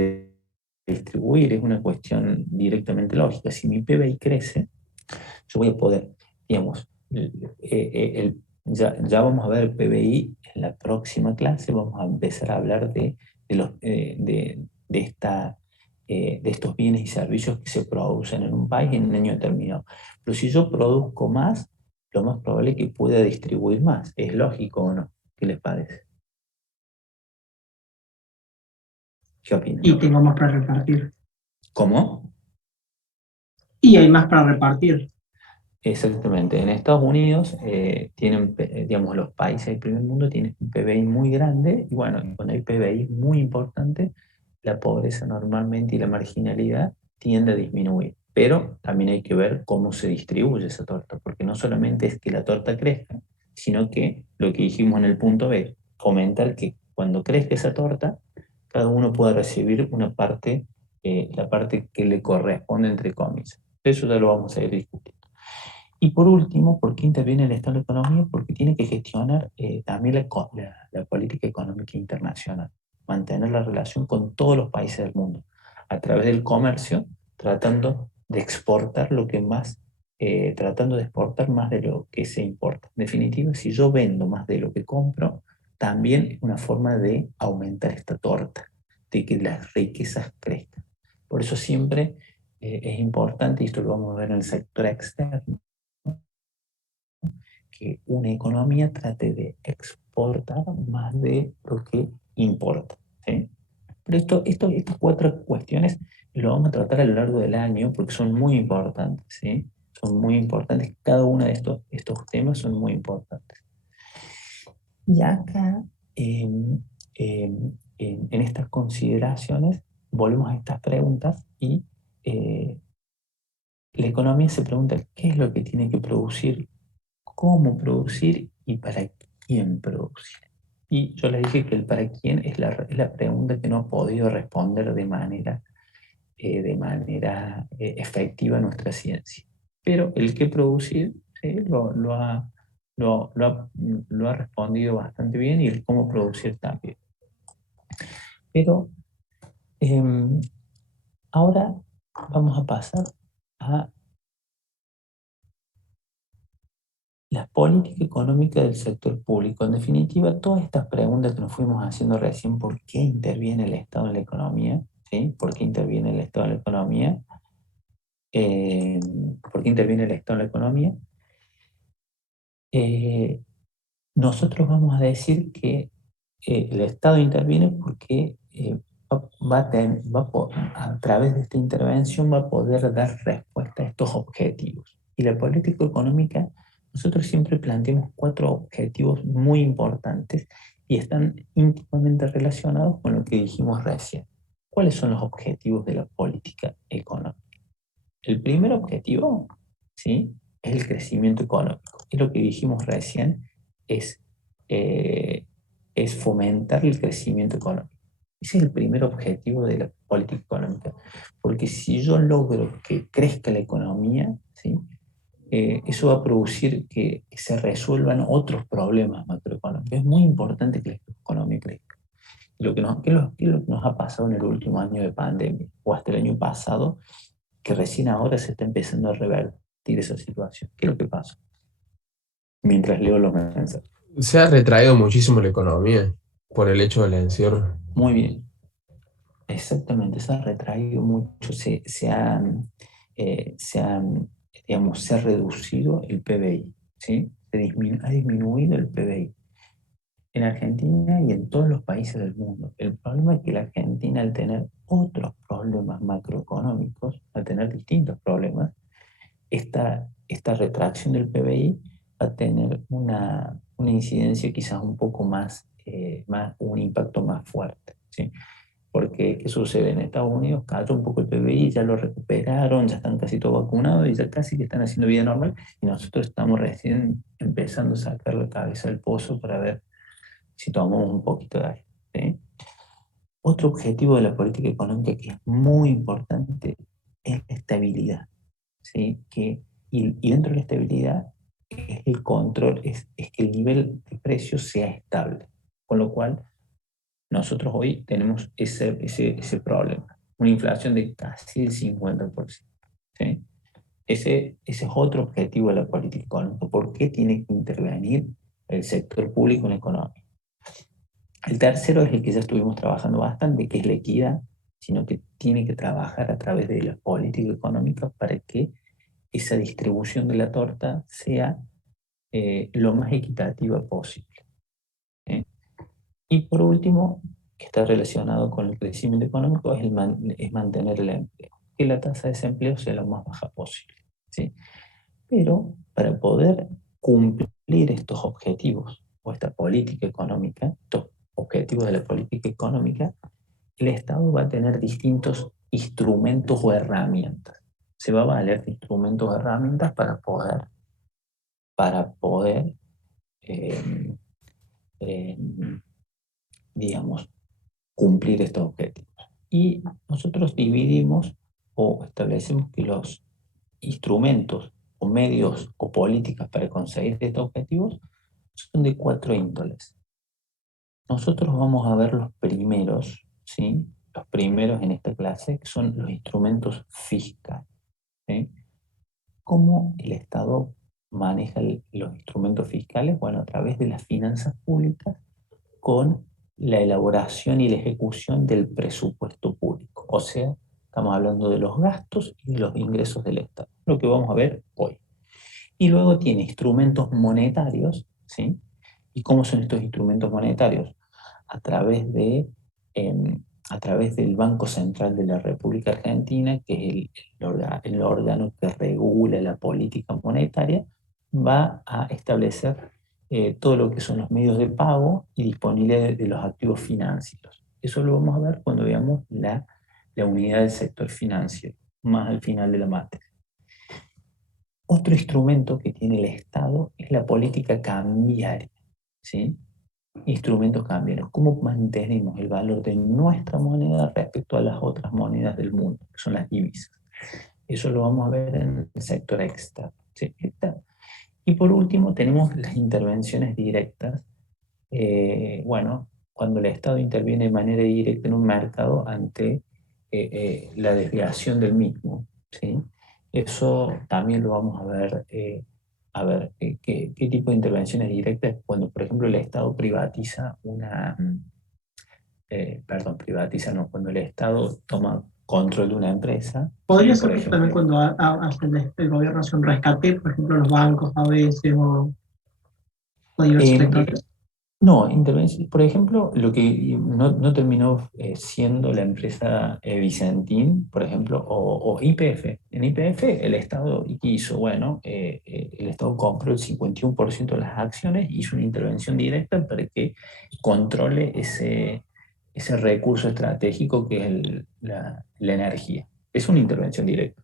distribuir, es una cuestión directamente lógica. Si mi PBI crece, yo voy a poder, digamos, ya vamos a ver el PBI en la próxima clase, vamos a empezar a hablar de estos bienes y servicios que se producen en un país en un año determinado. Pero si yo produzco más, lo más probable es que pueda distribuir más. ¿Es lógico o no? ¿Qué les parece? ¿Qué opinan? Y tengo más para repartir. ¿Cómo? Y hay más para repartir. Exactamente. En Estados Unidos tienen, digamos, los países del primer mundo tienen un PBI muy grande y bueno, con el PBI muy importante, la pobreza normalmente y la marginalidad tiende a disminuir. Pero también hay que ver cómo se distribuye esa torta, porque no solamente es que la torta crezca, sino que lo que dijimos en el punto B, fomentar que cuando crezca esa torta, cada uno pueda recibir una parte, la parte que le corresponde, entre comillas. Eso ya lo vamos a ir discutiendo. Y por último, ¿por qué interviene el Estado en la economía? Porque tiene que gestionar también la política económica internacional, mantener la relación con todos los países del mundo, a través del comercio, tratando de exportar lo que más, tratando de exportar más de lo que se importa. En definitiva, si yo vendo más de lo que compro, también es una forma de aumentar esta torta, de que las riquezas crezcan. Por eso siempre es importante, y esto lo vamos a ver en el sector externo, que una economía trate de exportar más de lo que importa. ¿Sí? Pero estas cuatro cuestiones lo vamos a tratar a lo largo del año porque son muy importantes. ¿Sí? Son muy importantes. Cada uno de estos temas son muy importantes. Y acá, en estas consideraciones, volvemos a estas preguntas y la economía se pregunta qué es lo que tiene que producir, cómo producir y para quién producir. Y yo les dije que el para quién es la pregunta que no ha podido responder de manera efectiva nuestra ciencia. Pero el qué producir lo ha respondido bastante bien y el cómo producir también. Pero ahora vamos a pasar a la política económica del sector público. En definitiva, todas estas preguntas que nos fuimos haciendo recién, ¿por qué interviene el Estado en la economía? ¿Sí? ¿Por qué interviene el Estado en la economía? ¿Por qué interviene el Estado en la economía? Nosotros vamos a decir que el Estado interviene porque a través de esta intervención va a poder dar respuesta a estos objetivos. Y la política económica, nosotros siempre planteamos 4 objetivos muy importantes y están íntimamente relacionados con lo que dijimos recién. ¿Cuáles son los objetivos de la política económica? El primer objetivo, ¿sí?, es el crecimiento económico. Y lo que dijimos recién es, es fomentar el crecimiento económico. Ese es el primer objetivo de la política económica. Porque si yo logro que crezca la economía, ¿sí?, eso va a producir que se resuelvan otros problemas macroeconómicos. Es muy importante que la economía crezca. ¿Qué es lo que nos ha pasado en el último año de pandemia o hasta el año pasado? Que recién ahora se está empezando a revertir esa situación. ¿Qué es lo que pasa? Mientras leo los mensajes. Se ha retraído muchísimo la economía por el hecho del encierro. Muy bien. Exactamente, se ha retraído mucho, digamos, se ha reducido el PBI, ¿sí? Ha disminuido el PBI en Argentina y en todos los países del mundo. El problema es que la Argentina, al tener otros problemas macroeconómicos, al tener distintos problemas, esta retracción del PBI va a tener una incidencia quizás un poco más, un impacto más fuerte, ¿sí? Porque, ¿qué sucede? En Estados Unidos cayó un poco el PBI, ya lo recuperaron, ya están casi todos vacunados y ya casi que están haciendo vida normal, y nosotros estamos recién empezando a sacar la cabeza del pozo para ver si tomamos un poquito de aire, ¿sí? Otro objetivo de la política económica que es muy importante es la estabilidad, ¿sí? Y dentro de la estabilidad es el control, es que el nivel de precios sea estable. Con lo cual, nosotros hoy tenemos ese problema, una inflación de casi el 50%. ¿Sí? Ese es otro objetivo de la política económica. ¿Por qué tiene que intervenir el sector público en la economía? El tercero es el que ya estuvimos trabajando bastante, que es la equidad, sino que tiene que trabajar a través de la política económica para que esa distribución de la torta sea lo más equitativa posible. Y por último, que está relacionado con el crecimiento económico, es mantener el empleo, que la tasa de desempleo sea lo más baja posible, ¿sí? Pero para poder cumplir estos objetivos o esta política económica, estos objetivos de la política económica, el Estado va a tener distintos instrumentos o herramientas. Se va a valer de instrumentos o herramientas para poder digamos, cumplir estos objetivos. Y nosotros dividimos o establecemos que los instrumentos o medios o políticas para conseguir estos objetivos son de 4 índoles. Nosotros vamos a ver los primeros, ¿sí? Los primeros en esta clase, que son los instrumentos fiscales, ¿sí? ¿Cómo el Estado maneja los instrumentos fiscales? Bueno, a través de las finanzas públicas con la elaboración y la ejecución del presupuesto público. O sea, estamos hablando de los gastos y los ingresos del Estado, lo que vamos a ver hoy. Y luego tiene instrumentos monetarios, ¿sí? ¿Y cómo son estos instrumentos monetarios? A través del Banco Central de la República Argentina, que es el órgano que regula la política monetaria, va a establecer todo lo que son los medios de pago y disponibilidad de los activos financieros. Eso lo vamos a ver cuando veamos la unidad del sector financiero, más al final de la materia. Otro instrumento que tiene el Estado es la política cambiaria, ¿sí? Instrumentos cambiarios. ¿Cómo mantenemos el valor de nuestra moneda respecto a las otras monedas del mundo, que son las divisas? Eso lo vamos a ver en el sector externo, ¿sí? Y por último tenemos las intervenciones directas. Bueno, cuando el Estado interviene de manera directa en un mercado ante la desviación del mismo, ¿sí? Eso también lo vamos a ver. ¿Qué tipo de intervenciones directas? Cuando, por ejemplo, el Estado privatiza privatiza no, cuando el Estado toma control de una empresa. Podría ¿sí? ser Por que ejemplo, también cuando hace el gobierno hace un rescate, por ejemplo, los bancos a veces o diversos sectores. no, intervención. Por ejemplo, lo que no terminó siendo la empresa Vicentín, por ejemplo, o YPF. En YPF el Estado hizo, bueno, el Estado compró el 51% de las acciones y hizo una intervención directa para que controle ese recurso estratégico que es la energía. Es una intervención directa.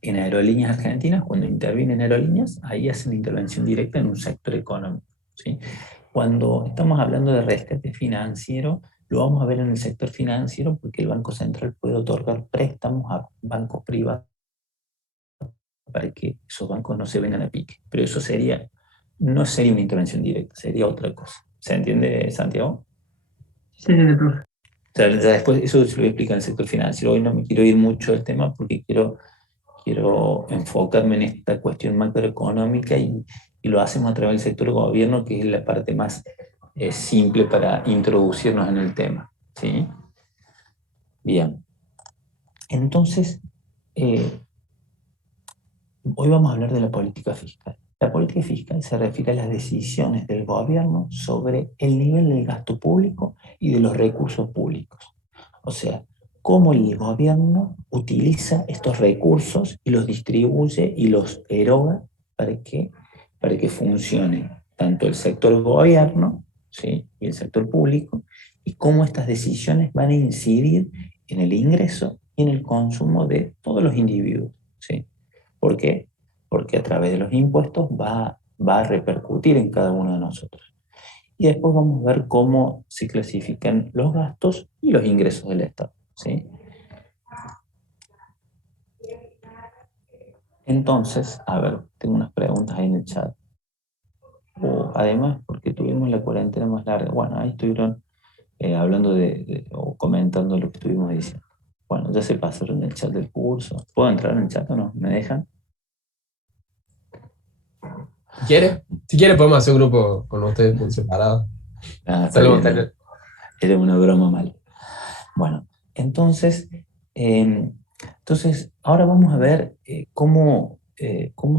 En Aerolíneas Argentinas, cuando intervienen aerolíneas, ahí hacen intervención directa en un sector económico, ¿sí? Cuando estamos hablando de rescate financiero, lo vamos a ver en el sector financiero porque el Banco Central puede otorgar préstamos a bancos privados para que esos bancos no se vengan a pique. Pero eso no sería una intervención directa, sería otra cosa. ¿Se entiende, Santiago? Sí, profe. O sea, ya después eso se lo voy a explicar en el sector financiero. Hoy no me quiero ir mucho del tema porque quiero enfocarme en esta cuestión macroeconómica y lo hacemos a través del sector gobierno, que es la parte más simple para introducirnos en el tema, ¿sí? Bien. Entonces, hoy vamos a hablar de la política fiscal. La política fiscal se refiere a las decisiones del gobierno sobre el nivel del gasto público y de los recursos públicos. O sea, cómo el gobierno utiliza estos recursos y los distribuye y los eroga para que funcione tanto el sector gobierno, ¿sí? Y el sector público, y cómo estas decisiones van a incidir en el ingreso y en el consumo de todos los individuos, ¿sí? ¿Por qué? Porque a través de los impuestos va a repercutir en cada uno de nosotros. Y después vamos a ver cómo se clasifican los gastos y los ingresos del Estado, ¿sí? Entonces, a ver, tengo unas preguntas ahí en el chat. Además, porque tuvimos la cuarentena más larga. Bueno, ahí estuvieron hablando o comentando lo que estuvimos diciendo. Bueno, ya se pasaron el chat del curso. ¿Puedo entrar en el chat o no? ¿Me dejan? Si quiere podemos hacer un grupo con ustedes por separado. Era una broma mal. Bueno, entonces ahora vamos a ver cómo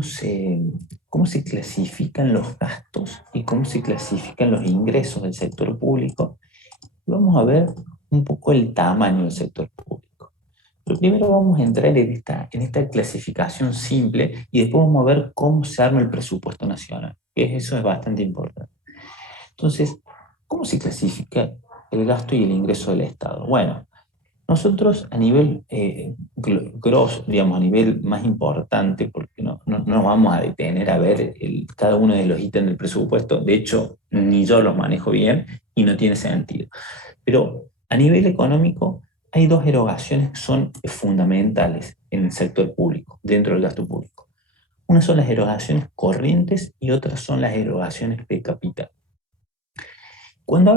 se clasifican los gastos y cómo se clasifican los ingresos del sector público. Y vamos a ver un poco el tamaño del sector público. Pero primero vamos a entrar en esta clasificación simple y después vamos a ver cómo se arma el presupuesto nacional, que eso es bastante importante. Entonces, ¿cómo se clasifica el gasto y el ingreso del Estado? Bueno, nosotros a nivel grosso, digamos, a nivel más importante, porque no nos vamos a detener a ver cada uno de los ítems del presupuesto, de hecho, ni yo los manejo bien y no tiene sentido. Pero a nivel económico hay dos erogaciones que son fundamentales en el sector público, dentro del gasto público. Una son las erogaciones corrientes y otras son las erogaciones de capital. Cuando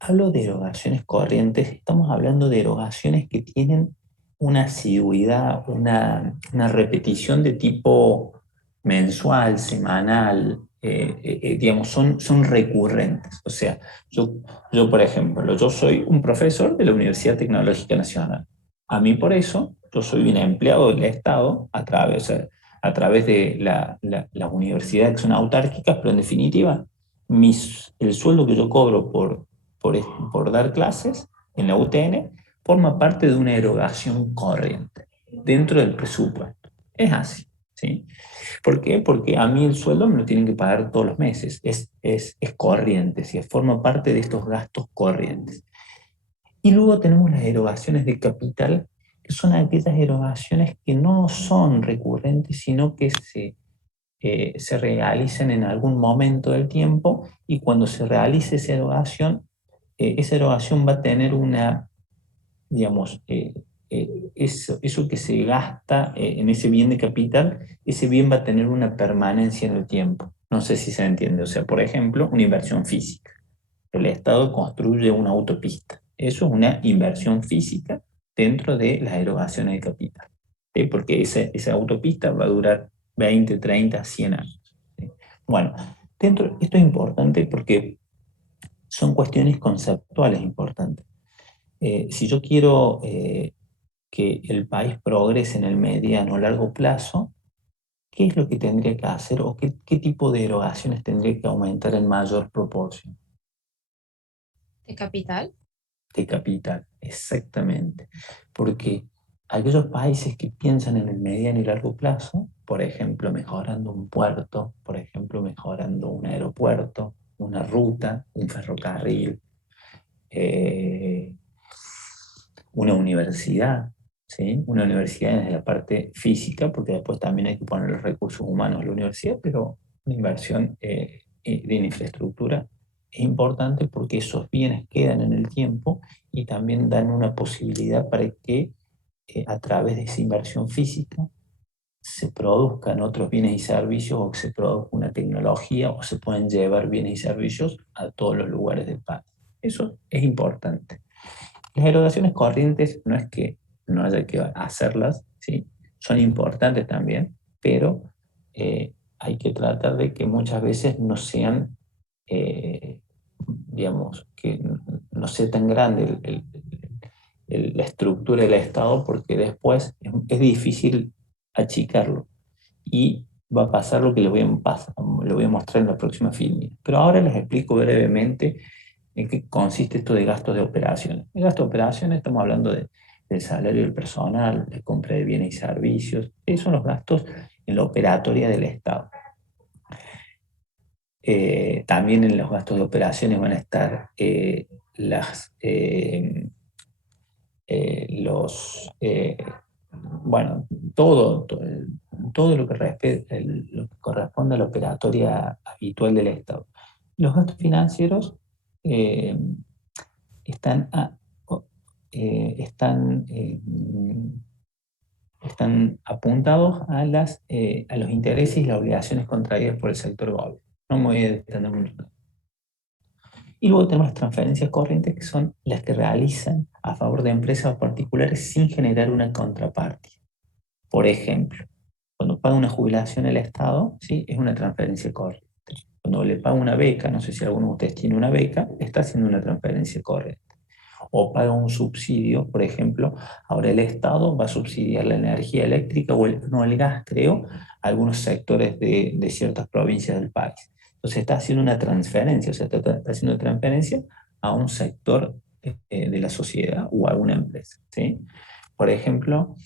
hablo de erogaciones corrientes, estamos hablando de erogaciones que tienen una asiduidad, una repetición de tipo mensual, semanal, digamos, son recurrentes. O sea, yo, por ejemplo, yo soy un profesor de la Universidad Tecnológica Nacional. A mí por eso, yo soy un empleado del Estado a través de las universidades que son autárquicas, pero en definitiva, el sueldo que yo cobro por dar clases en la UTN forma parte de una erogación corriente dentro del presupuesto. Es así, ¿sí? ¿Por qué? Porque a mí el sueldo me lo tienen que pagar todos los meses. Es corriente, ¿sí? Forma parte de estos gastos corrientes. Y luego tenemos las erogaciones de capital, que son aquellas erogaciones que no son recurrentes, sino que se realicen en algún momento del tiempo, y cuando se realice esa erogación va a tener una, digamos, eso que se gasta en ese bien de capital, ese bien va a tener una permanencia en el tiempo. No sé si se entiende. O sea, por ejemplo, una inversión física. El Estado construye una autopista. Eso es una inversión física dentro de las erogaciones de capital, ¿sí? Porque esa autopista va a durar 20, 30, 100 años. ¿Sí? Bueno, esto es importante porque son cuestiones conceptuales importantes. Si yo quiero que el país progrese en el mediano o largo plazo, ¿qué es lo que tendría que hacer o qué tipo de erogaciones tendría que aumentar en mayor proporción? ¿De capital? De capital, exactamente. Porque aquellos países que piensan en el mediano y largo plazo, por ejemplo, mejorando un puerto, por ejemplo, mejorando un aeropuerto, una ruta, un ferrocarril, una universidad, ¿sí? Una universidad desde la parte física, porque después también hay que poner los recursos humanos a la universidad, pero una inversión de infraestructura es importante porque esos bienes quedan en el tiempo y también dan una posibilidad para que a través de esa inversión física se produzcan otros bienes y servicios, o que se produzca una tecnología, o se pueden llevar bienes y servicios a todos los lugares del país. Eso es importante. Las erogaciones corrientes no es que no haya que hacerlas, ¿sí? Son importantes también, pero hay que tratar de que muchas veces no sean, digamos, que no sea tan grande la estructura del Estado, porque después es difícil achicarlo. Y va a pasar lo que les voy a mostrar en la próxima filmina. Pero ahora les explico brevemente en qué consiste esto de gastos de operaciones. El gasto de operaciones, estamos hablando del salario del personal, de compra de bienes y servicios. Esos son los gastos en la operatoria del Estado. También en los gastos de operaciones van a estar bueno, todo lo que corresponde a la operatoria habitual del Estado. Los gastos financieros están apuntados a los intereses y las obligaciones contraídas por el sector gobierno. No me voy a detener mucho. Y luego tenemos las transferencias corrientes, que son las que realizan a favor de empresas o particulares sin generar una contraparte. Por ejemplo, cuando paga una jubilación el Estado, ¿sí? Es una transferencia corriente. Cuando le paga una beca, no sé si alguno de ustedes tiene una beca, está haciendo una transferencia corriente. O paga un subsidio, por ejemplo, ahora el Estado va a subsidiar la energía eléctrica o el gas, creo, a algunos sectores de ciertas provincias del país. Entonces está haciendo una transferencia, o sea, está haciendo una transferencia a un sector de la sociedad o a una empresa, ¿sí? por ejemplo,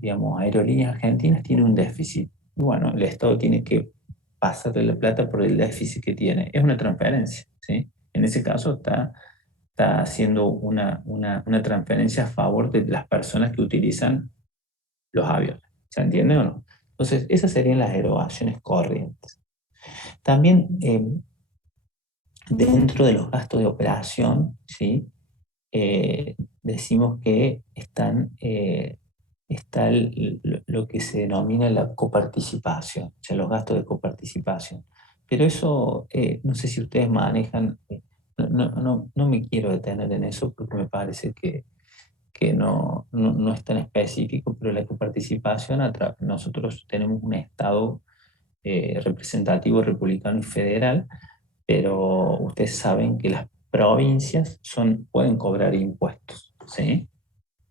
digamos, Aerolíneas Argentinas tiene un déficit. Y bueno, el Estado tiene que pasarle la plata por el déficit que tiene. Es una transferencia, ¿sí? En ese caso está haciendo una transferencia a favor de las personas que utilizan los aviones. ¿Se entiende o no? Entonces, esas serían las erogaciones corrientes. También dentro de los gastos de operación, ¿sí? Decimos que está lo que se denomina la coparticipación, o sea, los gastos de coparticipación. Pero eso, no sé si ustedes manejan, no me quiero detener en eso porque me parece que no es tan específico, pero la coparticipación, nosotros tenemos un Estado representativo, republicano y federal, pero ustedes saben que las provincias pueden cobrar impuestos, ¿sí?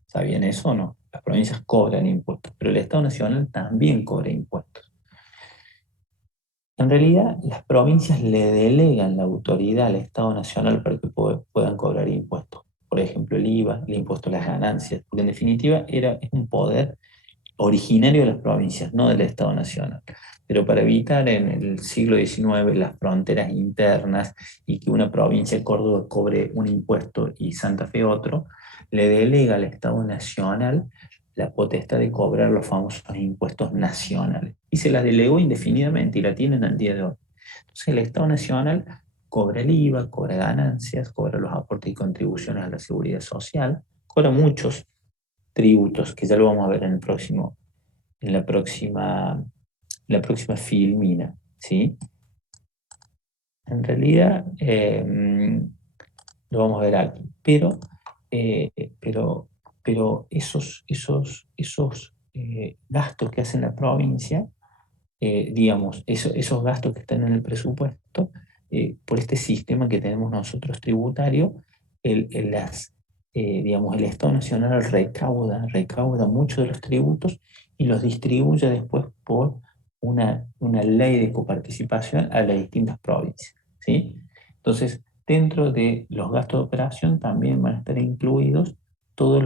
¿Sabían eso o no? Las provincias cobran impuestos, pero el Estado Nacional también cobra impuestos. En realidad, las provincias le delegan la autoridad al Estado Nacional para que puedan cobrar impuestos. Por ejemplo, el IVA, el impuesto a las ganancias, porque en definitiva es un poder originario de las provincias, no del Estado Nacional. Pero para evitar en el siglo XIX las fronteras internas y que una provincia de Córdoba cobre un impuesto y Santa Fe otro, le delega al Estado Nacional la potestad de cobrar los famosos impuestos nacionales. Y se las delegó indefinidamente y la tienen al día de hoy. Entonces el Estado Nacional cobra el IVA, cobra ganancias, cobra los aportes y contribuciones a la seguridad social, cobra muchos tributos, que ya lo vamos a ver en la próxima filmina, ¿sí? En realidad, lo vamos a ver aquí, pero esos gastos que hace la provincia, digamos, esos gastos que están en el presupuesto, por este sistema que tenemos nosotros tributario, digamos, el Estado Nacional recauda muchos de los tributos y los distribuye después por una ley de coparticipación a las distintas provincias, ¿sí? Entonces, dentro de los gastos de operación también van a estar incluidos toda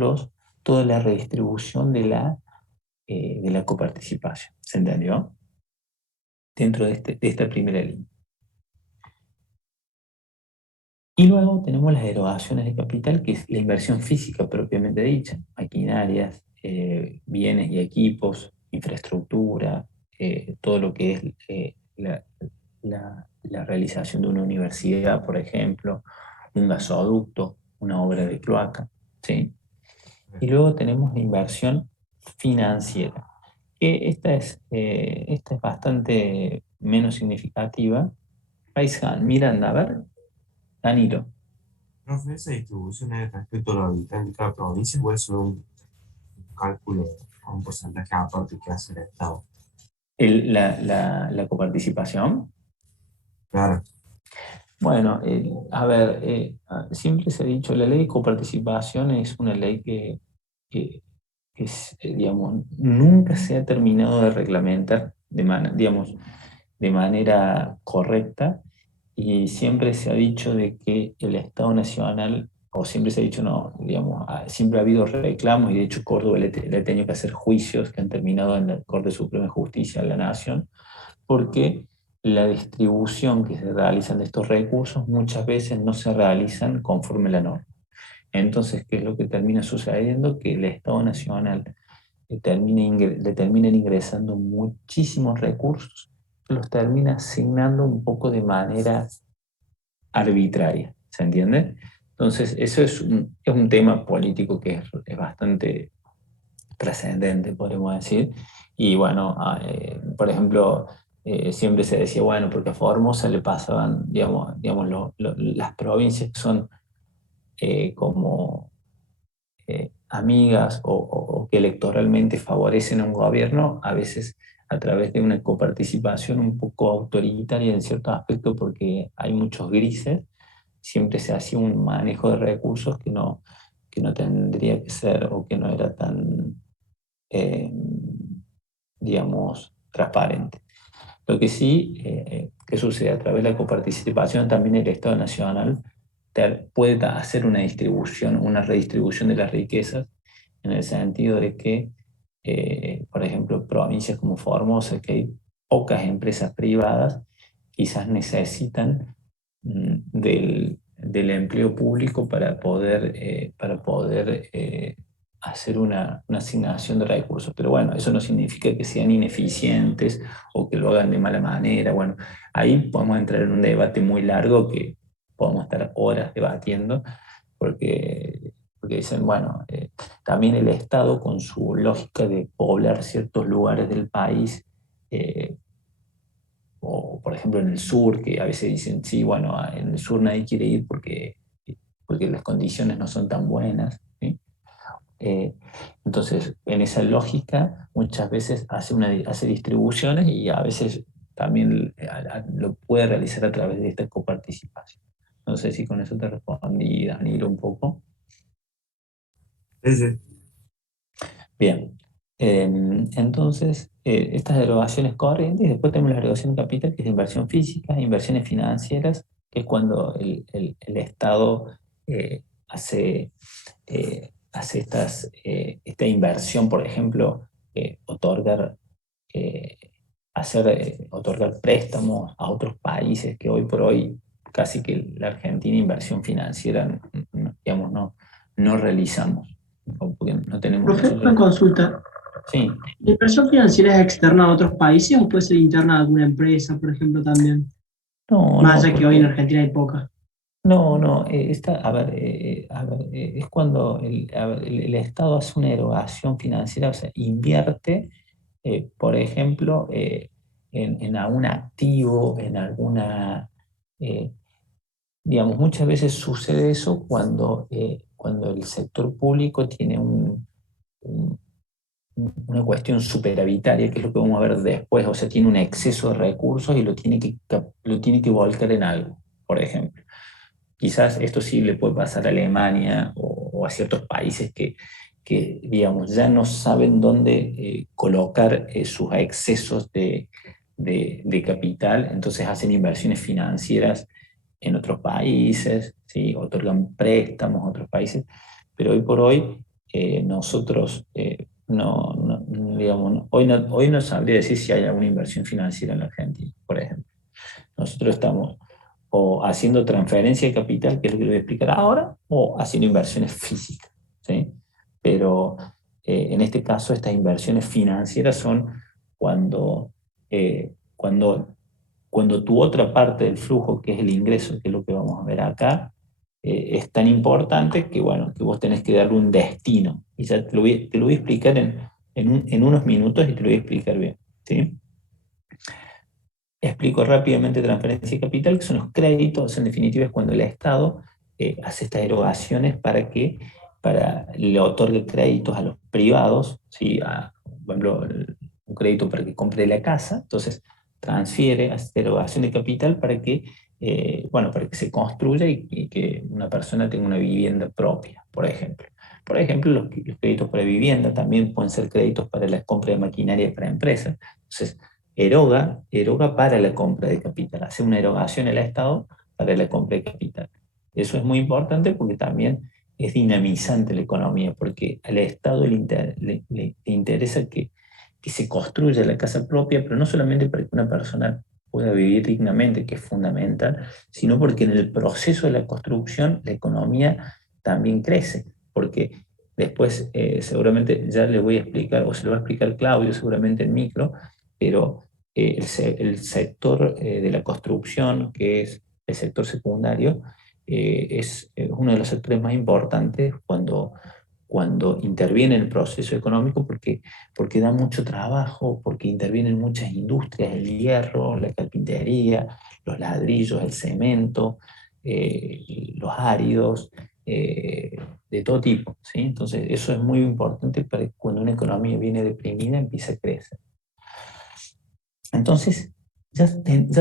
la redistribución de la coparticipación. ¿Se entendió? Dentro de esta primera línea. Y luego tenemos las erogaciones de capital, que es la inversión física propiamente dicha, maquinarias, bienes y equipos, infraestructura, todo lo que es la realización de una universidad, por ejemplo, un gasoducto, una obra de cloaca, ¿sí? Y luego tenemos la inversión financiera, que esta es bastante menos significativa. Paishan, Miranda, a ver, Danilo. Profe, esa distribución es respecto a los habitantes de cada provincia o es solo un cálculo a un porcentaje aparte que hace el Estado? La coparticipación. Claro. Bueno, a ver, siempre se ha dicho, la ley de coparticipación es una ley que digamos, nunca se ha terminado de reglamentar de manera correcta, y siempre se ha dicho de que el Estado Nacional, o siempre se ha dicho, no, digamos, siempre ha habido reclamos, y de hecho Córdoba le ha tenido que hacer juicios que han terminado en la Corte Suprema de Justicia de la Nación, porque la distribución que se realizan de estos recursos muchas veces no se realizan conforme la norma. Entonces, ¿qué es lo que termina sucediendo? Que el Estado Nacional le terminan ingresando muchísimos recursos, los termina asignando un poco de manera arbitraria, ¿se entiende? Entonces, eso es un tema político que es bastante trascendente, podemos decir. Y bueno, por ejemplo, siempre se decía, bueno, porque a Formosa le pasaban, digamos las provincias que son como amigas o que electoralmente favorecen a un gobierno, a veces a través de una coparticipación un poco autoritaria en ciertos aspectos, porque hay muchos grises, siempre se hacía un manejo de recursos que no tendría que ser, o que no era tan, digamos, transparente. Lo que sí, que sucede a través de la coparticipación, también el Estado Nacional puede hacer una redistribución de las riquezas, en el sentido de que, por ejemplo, provincias como Formosa, que hay pocas empresas privadas, quizás necesitan del empleo público para poder hacer una asignación de recursos. Pero bueno, eso no significa que sean ineficientes o que lo hagan de mala manera. Bueno, ahí podemos entrar en un debate muy largo que podemos estar horas debatiendo, porque dicen, bueno, también el Estado, con su lógica de poblar ciertos lugares del país, o por ejemplo en el sur, que a veces dicen, sí, bueno, en el sur nadie quiere ir porque las condiciones no son tan buenas, ¿sí? Entonces, en esa lógica, muchas veces hace distribuciones y a veces también lo puede realizar a través de esta coparticipación. No sé si con eso te respondí, Danilo, un poco. Sí. Bien. Entonces, estas erogaciones corrientes, después tenemos la erogación de capital, que es inversión física, inversiones financieras, que es cuando el Estado hace esta inversión, por ejemplo, otorgar préstamos a otros países que hoy por hoy casi que la Argentina inversión financiera, digamos, no realizamos, porque no tenemos Profe, una nosotros. consulta. Sí. ¿La inversión financiera es externa a otros países o puede ser interna a alguna empresa, por ejemplo, también? No, Más allá no, que hoy en porque Argentina hay pocas. no, es cuando el Estado hace una erogación financiera, o sea, invierte, por ejemplo, en algún activo, en alguna, digamos, muchas veces sucede eso cuando el sector público tiene una cuestión superavitaria, que es lo que vamos a ver después, o sea, tiene un exceso de recursos y lo tiene que volcar en algo, por ejemplo. Quizás esto sí le puede pasar a Alemania o a ciertos países que, digamos, ya no saben dónde colocar sus excesos de capital, entonces hacen inversiones financieras en otros países, ¿sí? Otorgan préstamos a otros países, pero hoy por hoy nosotros digamos, hoy no sabría decir si hay alguna inversión financiera en la Argentina, por ejemplo. Nosotros estamos o haciendo transferencia de capital, que es lo que les voy a explicar ahora, o haciendo inversiones físicas, ¿sí? Pero en este caso estas inversiones financieras son cuando, eh, cuando, cuando tu otra parte del flujo, que es el ingreso, que es lo que vamos a ver acá, es tan importante que, bueno, que vos tenés que darle un destino. Y ya te lo voy a explicar en unos minutos y te lo voy a explicar bien, ¿sí? Explico rápidamente transferencia de capital, que son los créditos, en definitiva es cuando el Estado hace estas erogaciones para le otorgue créditos a los privados, ¿sí? Por ejemplo, un crédito para que compre la casa, entonces transfiere a esta erogación de capital para que, para que se construya y que una persona tenga una vivienda propia, por ejemplo. Por ejemplo, los créditos para vivienda también pueden ser créditos para la compra de maquinaria para empresas. Entonces, eroga para la compra de capital, hace una erogación al Estado para la compra de capital. Eso es muy importante porque también es dinamizante la economía, porque al Estado le interesa que se construya la casa propia, pero no solamente para que una persona pueda vivir dignamente, que es fundamental, sino porque en el proceso de la construcción la economía también crece, porque después seguramente ya le voy a explicar, o se lo va a explicar Claudio seguramente en micro, pero el sector de la construcción, que es el sector secundario, es uno de los sectores más importantes cuando interviene en el proceso económico porque da mucho trabajo, porque intervienen muchas industrias, el hierro, la carpintería, los ladrillos, el cemento, los áridos, de todo tipo, ¿sí? Entonces eso es muy importante para que cuando una economía viene deprimida empiece a crecer. Entonces, ya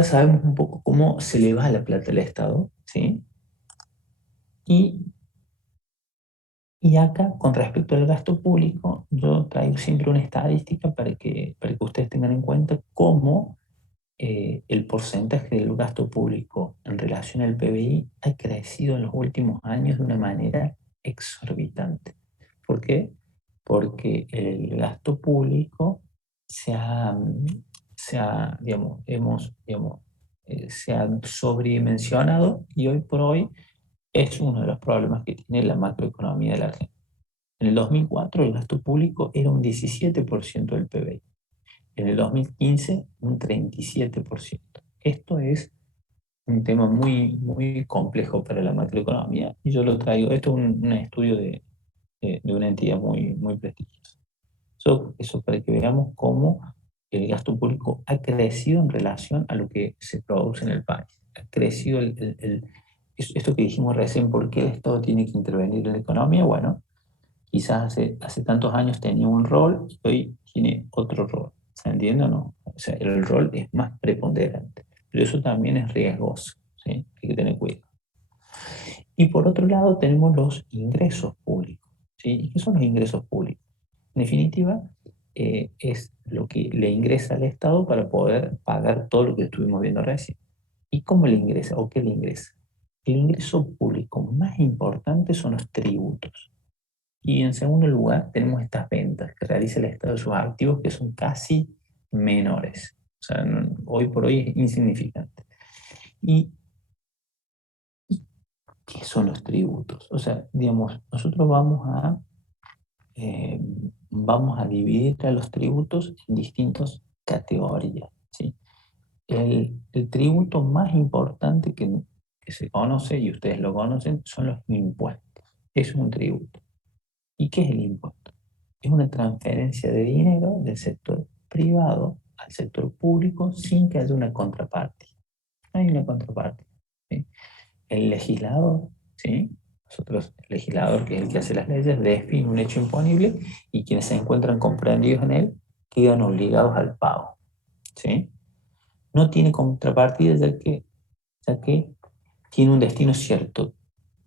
sabemos un poco cómo se le va la plata al Estado, ¿sí? Y acá, con respecto al gasto público, yo traigo siempre una estadística para que ustedes tengan en cuenta cómo el porcentaje del gasto público en relación al PBI ha crecido en los últimos años de una manera exorbitante. ¿Por qué? Porque el gasto público se ha sobredimensionado y hoy por hoy es uno de los problemas que tiene la macroeconomía de la Argentina. En el 2004 el gasto público era un 17% del PBI. En el 2015 un 37%. Esto es un tema muy, muy complejo para la macroeconomía y yo lo traigo, esto es un estudio de una entidad muy, muy prestigiosa. Eso para que veamos cómo el gasto público ha crecido en relación a lo que se produce en el país. Ha crecido esto que dijimos recién, ¿por qué el Estado tiene que intervenir en la economía? Bueno, quizás hace tantos años tenía un rol y hoy tiene otro rol. ¿Se entiende o no? O sea, el rol es más preponderante. Pero eso también es riesgoso, ¿sí? Hay que tener cuidado. Y por otro lado tenemos los ingresos públicos, ¿sí? ¿Y qué son los ingresos públicos? En definitiva, es lo que le ingresa al Estado para poder pagar todo lo que estuvimos viendo recién. ¿Y cómo le ingresa o qué le ingresa? El ingreso público más importante son los tributos. Y en segundo lugar, tenemos estas ventas que realiza el Estado de sus activos que son casi menores. O sea, hoy por hoy es insignificante. ¿Y qué son los tributos? O sea, digamos, nosotros vamos a dividir a los tributos en distintas categorías, ¿sí? El tributo más importante que se conoce, y ustedes lo conocen, son los impuestos. Es un tributo. ¿Y qué es el impuesto? Es una transferencia de dinero del sector privado al sector público sin que haya una contraparte. No hay una contraparte, ¿sí? El legislador, ¿sí? Nosotros, el legislador, que es el que hace las leyes, define un hecho imponible y quienes se encuentran comprendidos en él quedan obligados al pago, ¿sí? No tiene contrapartida ya que tiene un destino cierto.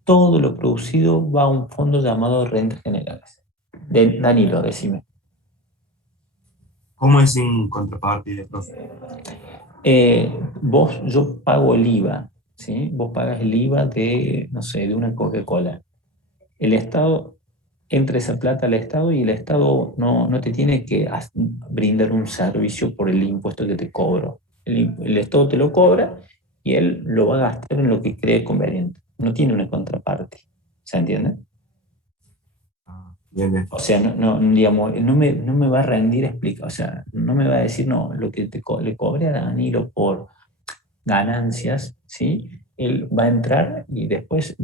Todo lo producido va a un fondo llamado rentas generales. Danilo, decime. ¿Cómo es sin contrapartida, profe? Yo pago el IVA, ¿sí? Vos pagas el IVA de, no sé, de una Coca-Cola. El Estado entra esa plata al Estado y el Estado no te tiene que brindar un servicio por el impuesto que te cobro. El Estado te lo cobra y él lo va a gastar en lo que cree conveniente. No tiene una contraparte. ¿Se entiende? Bien, bien. O sea, digamos, no me va a rendir explicar, o sea, no me va a decir, no, lo que le cobre a Danilo por ganancias, ¿sí? Él va a entrar y después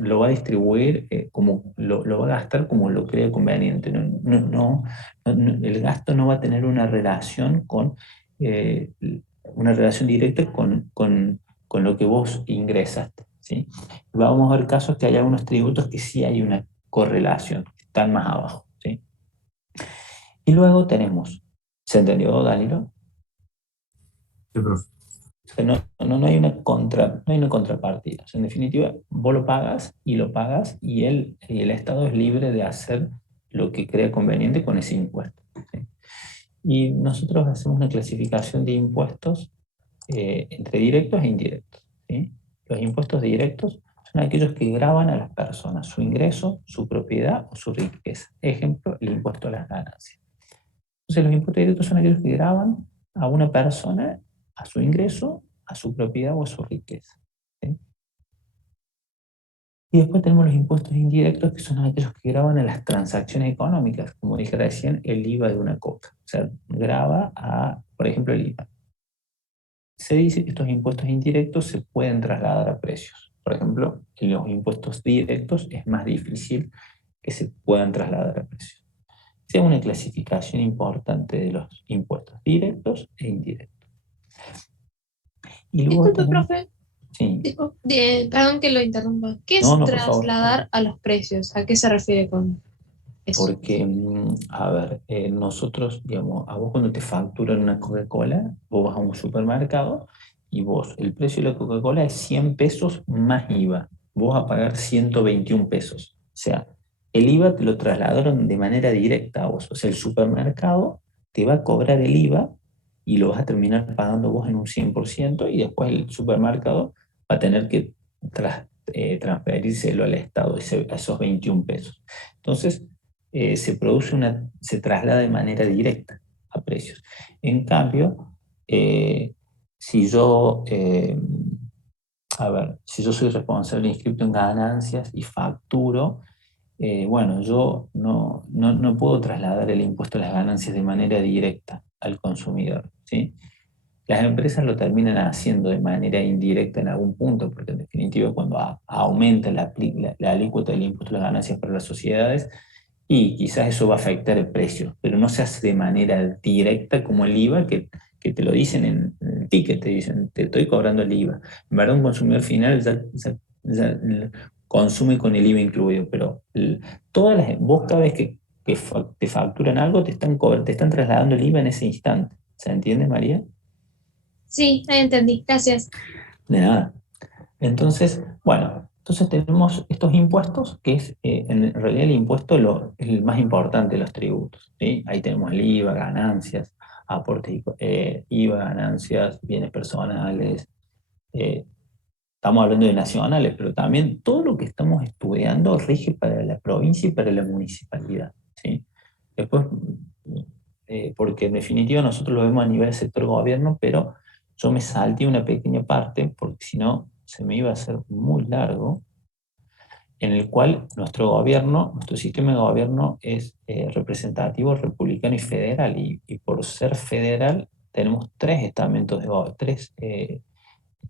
lo va a distribuir, como lo va a gastar como lo cree conveniente. El gasto no va a tener una relación una relación directa con lo que vos ingresaste, ¿sí? Vamos a ver casos que hay algunos tributos que sí hay una correlación, están más abajo, ¿sí? Y luego tenemos, ¿se entendió, Danilo? Sí, profe. O sea, no hay una contrapartida. O sea, en definitiva, vos lo pagas y el Estado es libre de hacer lo que crea conveniente con ese impuesto, ¿sí? Y nosotros hacemos una clasificación de impuestos entre directos e indirectos, ¿sí? Los impuestos directos son aquellos que gravan a las personas, su ingreso, su propiedad o su riqueza. Ejemplo, el impuesto a las ganancias. Entonces, los impuestos directos son aquellos que gravan a una persona, a su ingreso, a su propiedad o a su riqueza, ¿sí? Y después tenemos los impuestos indirectos, que son aquellos que graban a las transacciones económicas, como dije recién, el IVA de una coca. O sea, grava por ejemplo, el IVA. Se dice que estos impuestos indirectos se pueden trasladar a precios. Por ejemplo, en los impuestos directos es más difícil que se puedan trasladar a precios. Sea una clasificación importante de los impuestos directos e indirectos. Y luego Disculpe, profe. Sí. Perdón que lo interrumpa. ¿Qué es No, por trasladar a los precios? ¿A qué se refiere con eso? Porque, a ver, nosotros, digamos, a vos cuando te facturan una Coca-Cola, vos vas a un supermercado y el precio de la Coca-Cola es 100 pesos más IVA. Vos vas a pagar 121 pesos. O sea, el IVA te lo trasladaron de manera directa a vos. O sea, el supermercado te va a cobrar el IVA y lo vas a terminar pagando vos en un 100% y después el supermercado va a tener que transferírselo al Estado, esos 21 pesos. Entonces, se traslada de manera directa a precios. En cambio, si yo, si yo soy responsable inscrito en ganancias y facturo, bueno, yo no puedo trasladar el impuesto a las ganancias de manera directa al consumidor, ¿sí? Las empresas lo terminan haciendo de manera indirecta en algún punto, porque en definitiva cuando aumenta la alícuota del impuesto a las ganancias para las sociedades, y quizás eso va a afectar el precio, pero no se hace de manera directa como el IVA, que te lo dicen en el ticket, te dicen, te estoy cobrando el IVA. En verdad un consumidor final ya consume con el IVA incluido, pero vos cada vez que te facturan algo, te están trasladando el IVA en ese instante. ¿Se entiende, María? Sí, ahí entendí. Gracias. De nada. Entonces, bueno, entonces tenemos estos impuestos, que es en realidad el impuesto es el más importante de los tributos, ¿sí? Ahí tenemos el IVA, ganancias, aportes, IVA, ganancias, bienes personales. Estamos hablando de nacionales, pero también todo lo que estamos estudiando rige para la provincia y para la municipalidad, ¿sí? Después, porque en definitiva nosotros lo vemos a nivel sector gobierno, pero yo me salté una pequeña parte, porque si no se me iba a hacer muy largo, en el cual nuestro sistema de gobierno es representativo, republicano y federal, y por ser federal tenemos tres estamentos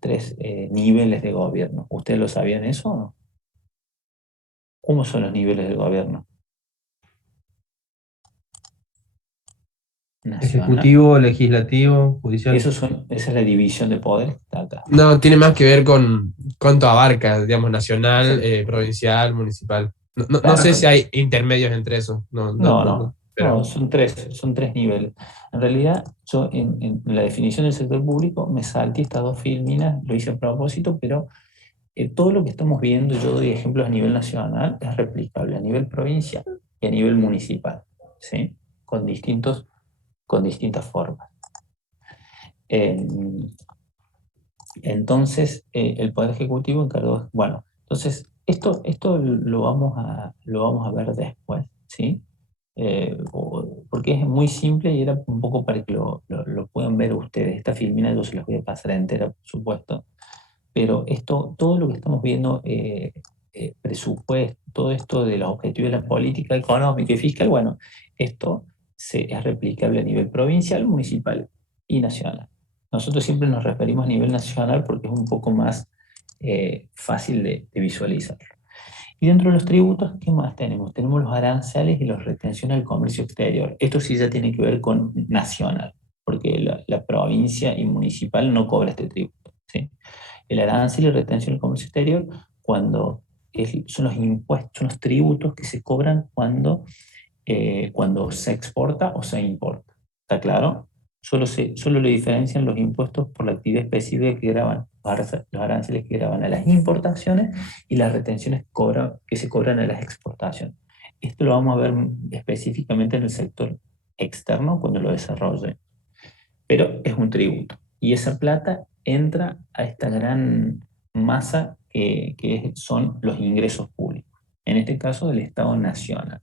tres niveles de gobierno. ¿Ustedes lo sabían eso o no? ¿Cómo son los niveles de gobierno? Nacional. Ejecutivo, legislativo, judicial. Esa es la división de poderes que está acá. No, tiene más que ver con cuánto abarca, digamos, nacional, provincial, municipal. No Claro, sé si hay intermedios entre eso. No, son tres niveles. En realidad, yo en la definición del sector público me salté estas dos filminas, lo hice a propósito, pero todo lo que estamos viendo, yo doy ejemplos a nivel nacional, es replicable a nivel provincial y a nivel municipal, ¿sí? Con distintas formas. Entonces, el Poder Ejecutivo encargó, bueno, entonces, esto lo vamos a ver después, ¿sí? Porque es muy simple y era un poco para que lo puedan ver ustedes. Esta filmina yo se las voy a pasar entera, por supuesto, pero todo lo que estamos viendo, presupuesto, todo esto de los objetivos de la política económica y fiscal, bueno, esto es replicable a nivel provincial, municipal y nacional. Nosotros siempre nos referimos a nivel nacional porque es un poco más fácil de visualizar. Y dentro de los tributos, ¿qué más tenemos? Tenemos los aranceles y las retenciones al comercio exterior. Esto sí ya tiene que ver con nacional, porque la provincia y municipal no cobra este tributo, ¿sí? El arancel y retención al comercio exterior son los impuestos, son los tributos que se cobran cuando se exporta o se importa. ¿Está claro? Solo le diferencian los impuestos por la actividad específica que graban, los aranceles que graban a las importaciones y las retenciones que se cobran a las exportaciones. Esto lo vamos a ver específicamente en el sector externo cuando lo desarrolle. Pero es un tributo. Y esa plata entra a esta gran masa que son los ingresos públicos. En este caso, del Estado Nacional.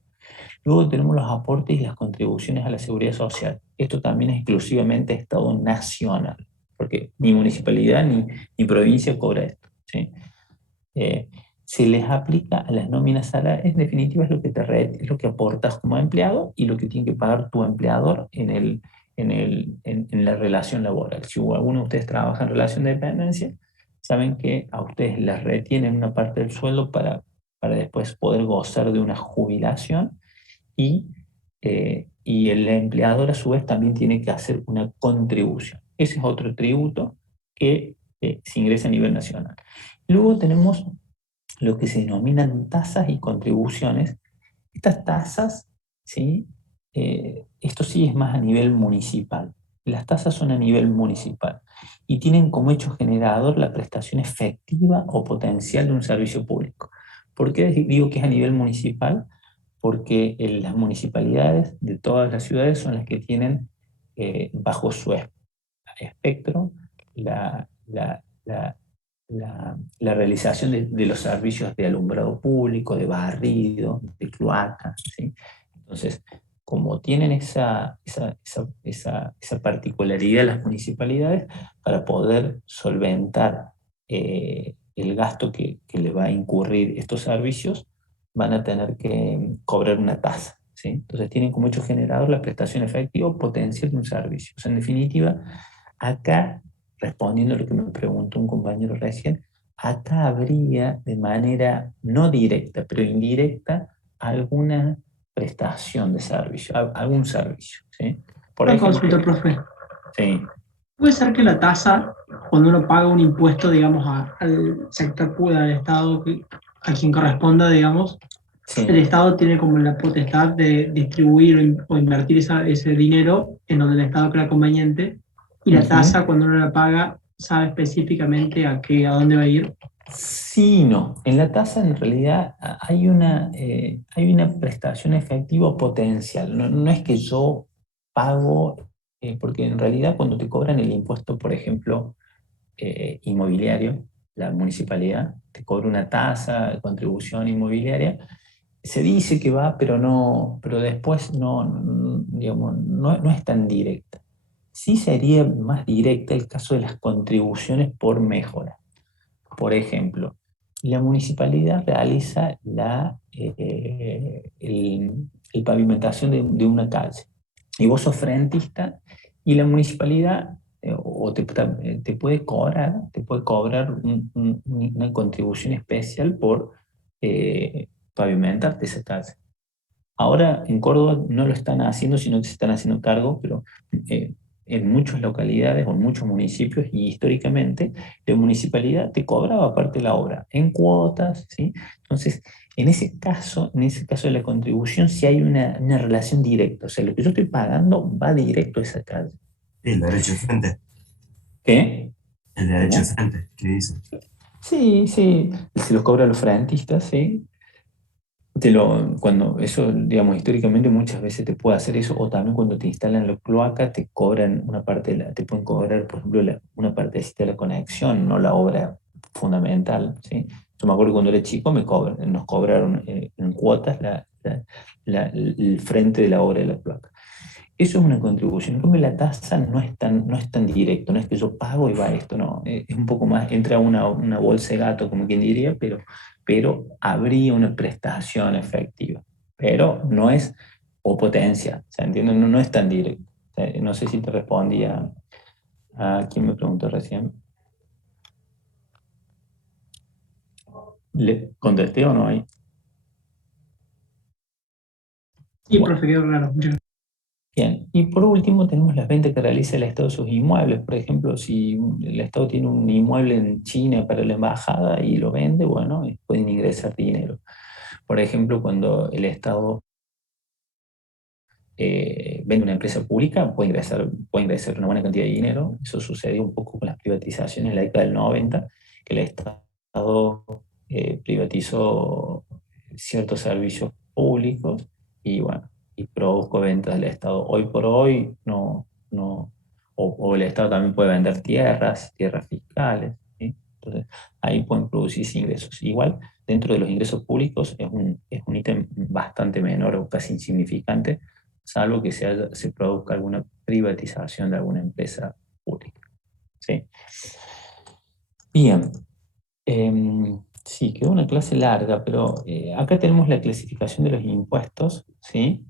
Luego tenemos los aportes y las contribuciones a la seguridad social. Esto también es exclusivamente Estado Nacional, porque ni municipalidad ni provincia cobra esto, ¿sí? Se les aplica a las nóminas salariales, en definitiva es lo que aportas como empleado y lo que tiene que pagar tu empleador en la relación laboral. Si alguno de ustedes trabaja en relación de dependencia, saben que a ustedes les retienen una parte del sueldo para después poder gozar de una jubilación y el empleador a su vez también tiene que hacer una contribución. Ese es otro tributo que se ingresa a nivel nacional. Luego tenemos lo que se denominan tasas y contribuciones. Estas tasas, ¿sí? Esto sí es más a nivel municipal. Las tasas son a nivel municipal y tienen como hecho generador la prestación efectiva o potencial de un servicio público. ¿Por qué digo que es a nivel municipal? Porque las municipalidades de todas las ciudades son las que tienen bajo su espectro la realización de los servicios de alumbrado público, de barrido, de cloaca, ¿sí? Entonces, como tienen esa particularidad las municipalidades, para poder solventar el gasto que le va a incurrir estos servicios, van a tener que cobrar una tasa, ¿sí? Entonces tienen como hecho generador la prestación efectiva potencial de un servicio. O sea, en definitiva, acá, respondiendo a lo que me preguntó un compañero recién, acá habría de manera no directa, pero indirecta, alguna prestación de servicio, algún servicio, ¿sí? Por Una ejemplo, consulta, profe. sí, ¿Puede ser que la tasa, cuando uno paga un impuesto, digamos, al sector público, al Estado, a quien corresponda, digamos, sí. el Estado tiene como la potestad de distribuir o invertir ese dinero en donde el Estado crea conveniente, y la tasa, cuando uno la paga, sabe específicamente a dónde va a ir? Sí y no. En la tasa en realidad hay una prestación efectiva potencial. No es que yo pago, porque en realidad cuando te cobran el impuesto, por ejemplo, inmobiliario, la municipalidad te cobra una tasa de contribución inmobiliaria, se dice que va, pero después digamos, no es tan directa. Sí sería más directa el caso de las contribuciones por mejora. Por ejemplo, la municipalidad realiza el pavimentación de una calle y vos sos frentista y la municipalidad te puede cobrar una contribución especial por pavimentarte esa calle. Ahora en Córdoba no lo están haciendo, sino que se están haciendo cargo, pero en muchas localidades o en muchos municipios, y históricamente la municipalidad te cobraba parte de la obra en cuotas, ¿sí? Entonces, en ese caso de la contribución, sí hay una relación directa. O sea, lo que yo estoy pagando va directo a esa calle. El derecho de frente. ¿Qué? El derecho de ¿Cómo? frente, ¿qué dice? Sí, se los cobra a los frentistas, ¿sí? Cuando eso, digamos, históricamente muchas veces te puede hacer eso, o también cuando te instalan la cloaca, te cobran una parte, te pueden cobrar, por ejemplo, una partecita de la conexión, no la obra fundamental, ¿sí? Yo me acuerdo que cuando era chico nos cobraron en cuotas el frente de la obra de la cloaca. Eso es una contribución. En cambio, la tasa no es tan directo, no es que yo pago y va esto, no. Es un poco más, entra una bolsa de gato, como quien diría, pero habría una prestación efectiva. Pero no es, o potencia, ¿se entiende? No es tan directo. No sé si te respondía a quien me preguntó recién. ¿Le contesté o no ahí? Sí, Bueno. profe, quedó claro. Muchas gracias. Bien, y por último tenemos las ventas que realiza el Estado de sus inmuebles. Por ejemplo, si el Estado tiene un inmueble en China para la embajada y lo vende, bueno, pueden ingresar dinero. Por ejemplo, cuando el Estado vende una empresa pública, puede ingresar una buena cantidad de dinero. Eso sucedió un poco con las privatizaciones en la década del 90, que el Estado privatizó ciertos servicios públicos y bueno, y produjo ventas del Estado. Hoy por hoy o el Estado también puede vender tierras fiscales, ¿sí? Entonces ahí pueden producirse ingresos. Igual, dentro de los ingresos públicos es un ítem bastante menor o casi insignificante, salvo que se produzca alguna privatización de alguna empresa pública, ¿sí? Bien. Sí, quedó una clase larga, pero acá tenemos la clasificación de los impuestos, ¿sí?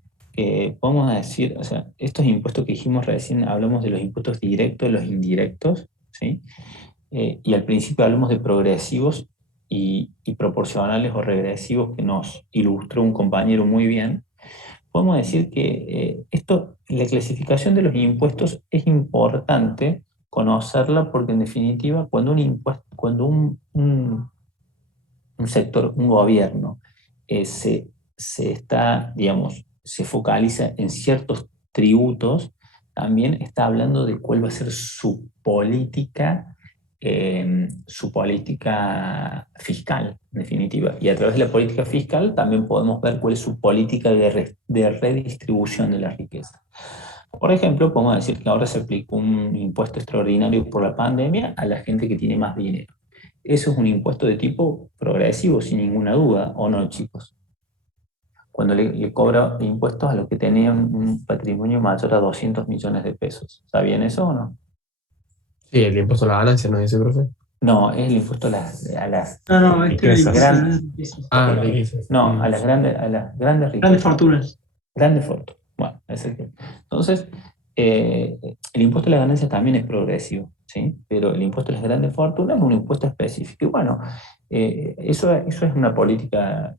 Podemos decir, o sea, estos impuestos que dijimos recién, hablamos de los impuestos directos, de los indirectos, ¿sí? Y al principio hablamos de progresivos y proporcionales o regresivos, que nos ilustró un compañero muy bien. Podemos decir que la clasificación de los impuestos es importante conocerla porque en definitiva cuando un sector, un gobierno, se focaliza en ciertos tributos, también está hablando de cuál va a ser su política fiscal, en definitiva. Y a través de la política fiscal también podemos ver cuál es su política de redistribución de la riqueza. Por ejemplo, podemos decir que ahora se aplicó un impuesto extraordinario por la pandemia a la gente que tiene más dinero. Eso es un impuesto de tipo progresivo, sin ninguna duda, ¿o no, chicos? Cuando le cobra impuestos a los que tenían un patrimonio mayor a 200 millones de pesos. ¿Sabían eso o no? Sí, el impuesto a la ganancia, ¿no dice, profe? No, es el impuesto a las No, este es el Riquezas. impuesto Ah, riquezas. no, a las grandes grandes riquezas. fortunas. Grandes fortunas. Bueno, entonces, el impuesto a las ganancias también es progresivo, ¿sí? Pero el impuesto a las grandes fortunas es un impuesto específico. Y bueno, eso es una política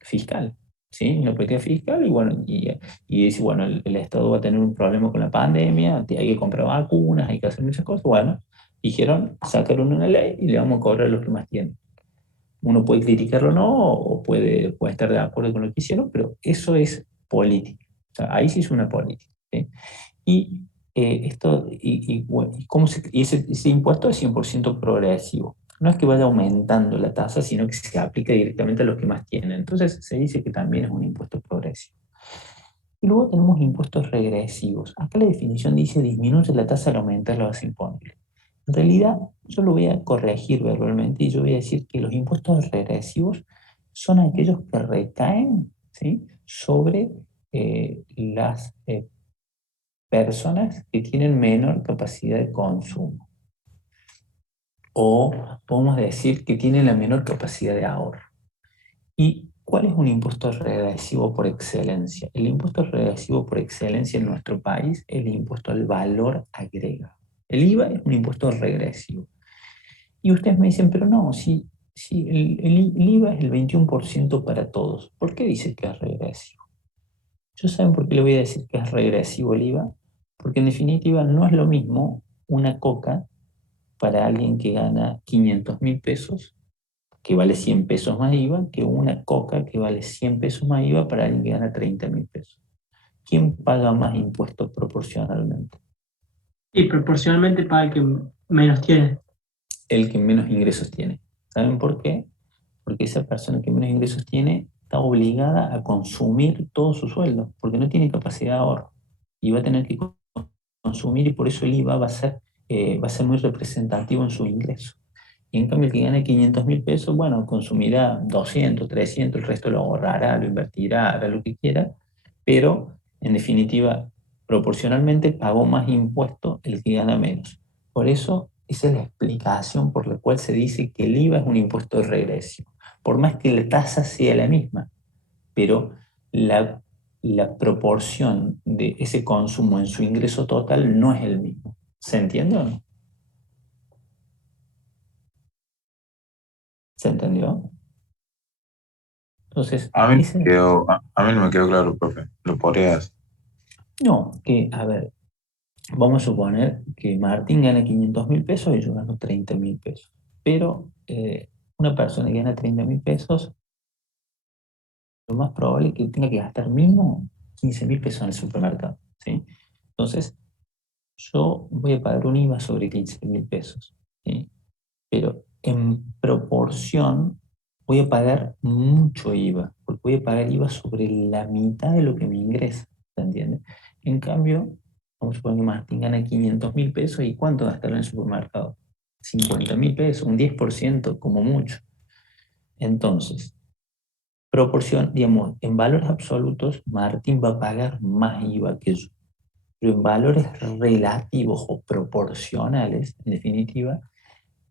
fiscal, ¿sí? Una política fiscal, y bueno, y dice, bueno, el Estado va a tener un problema con la pandemia, hay que comprar vacunas, hay que hacer muchas cosas. Bueno, dijeron, sacaron una ley y le vamos a cobrar a los que más tienen. Uno puede criticarlo o no, o puede estar de acuerdo con lo que hicieron, pero eso es política. O sea, ahí sí es una política, ¿sí? Y ese impuesto es 100% progresivo. No es que vaya aumentando la tasa, sino que se aplica directamente a los que más tienen. Entonces se dice que también es un impuesto progresivo. Y luego tenemos impuestos regresivos. Acá la definición dice disminuye la tasa al aumentar la base imponible. En realidad, yo lo voy a corregir verbalmente y yo voy a decir que los impuestos regresivos son aquellos que recaen, ¿sí?, sobre las personas que tienen menor capacidad de consumo. O podemos decir que tienen la menor capacidad de ahorro. ¿Y cuál es un impuesto regresivo por excelencia? El impuesto regresivo por excelencia en nuestro país es el impuesto al valor agregado. El IVA es un impuesto regresivo. Y ustedes me dicen, pero no, si el IVA es el 21% para todos, ¿por qué dice que es regresivo? ¿Yo saben por qué le voy a decir que es regresivo el IVA? Porque en definitiva no es lo mismo una coca para alguien que gana 500.000 pesos, que vale 100 pesos más IVA, que una coca que vale 100 pesos más IVA para alguien que gana 30.000 pesos. ¿Quién paga más impuestos proporcionalmente? Y proporcionalmente para el que menos tiene. El que menos ingresos tiene. ¿Saben por qué? Porque esa persona que menos ingresos tiene está obligada a consumir todo su sueldo, porque no tiene capacidad de ahorro. Y va a tener que consumir, y por eso el IVA va a ser muy representativo en su ingreso. Y en cambio el que gana 500.000 pesos, bueno, consumirá 200, 300, el resto lo ahorrará, lo invertirá, hará lo que quiera, pero en definitiva, proporcionalmente pagó más impuesto el que gana menos. Por eso, esa es la explicación por la cual se dice que el IVA es un impuesto regresivo. Por más que la tasa sea la misma, pero la proporción de ese consumo en su ingreso total no es el mismo. ¿Se entiende o no? ¿Se entendió? Entonces, A mí no me quedó claro, profe. ¿Lo podrías? no, que, a ver, vamos a suponer que Martín gana 500.000 pesos y yo gano 30.000 pesos. Pero una persona que gana 30.000 pesos, lo más probable es que tenga que gastar mínimo 15.000 pesos en el supermercado, ¿sí? Entonces, yo voy a pagar un IVA sobre 15.000 pesos, ¿sí? Pero en proporción voy a pagar mucho IVA, porque voy a pagar IVA sobre la mitad de lo que me ingresa, ¿se entiende? En cambio, vamos a suponer que Martín gana 500.000 pesos, ¿y cuánto gastará en el supermercado? 50.000 pesos, un 10% como mucho. Entonces, digamos, en valores absolutos, Martín va a pagar más IVA que yo. Pero en valores relativos o proporcionales, en definitiva,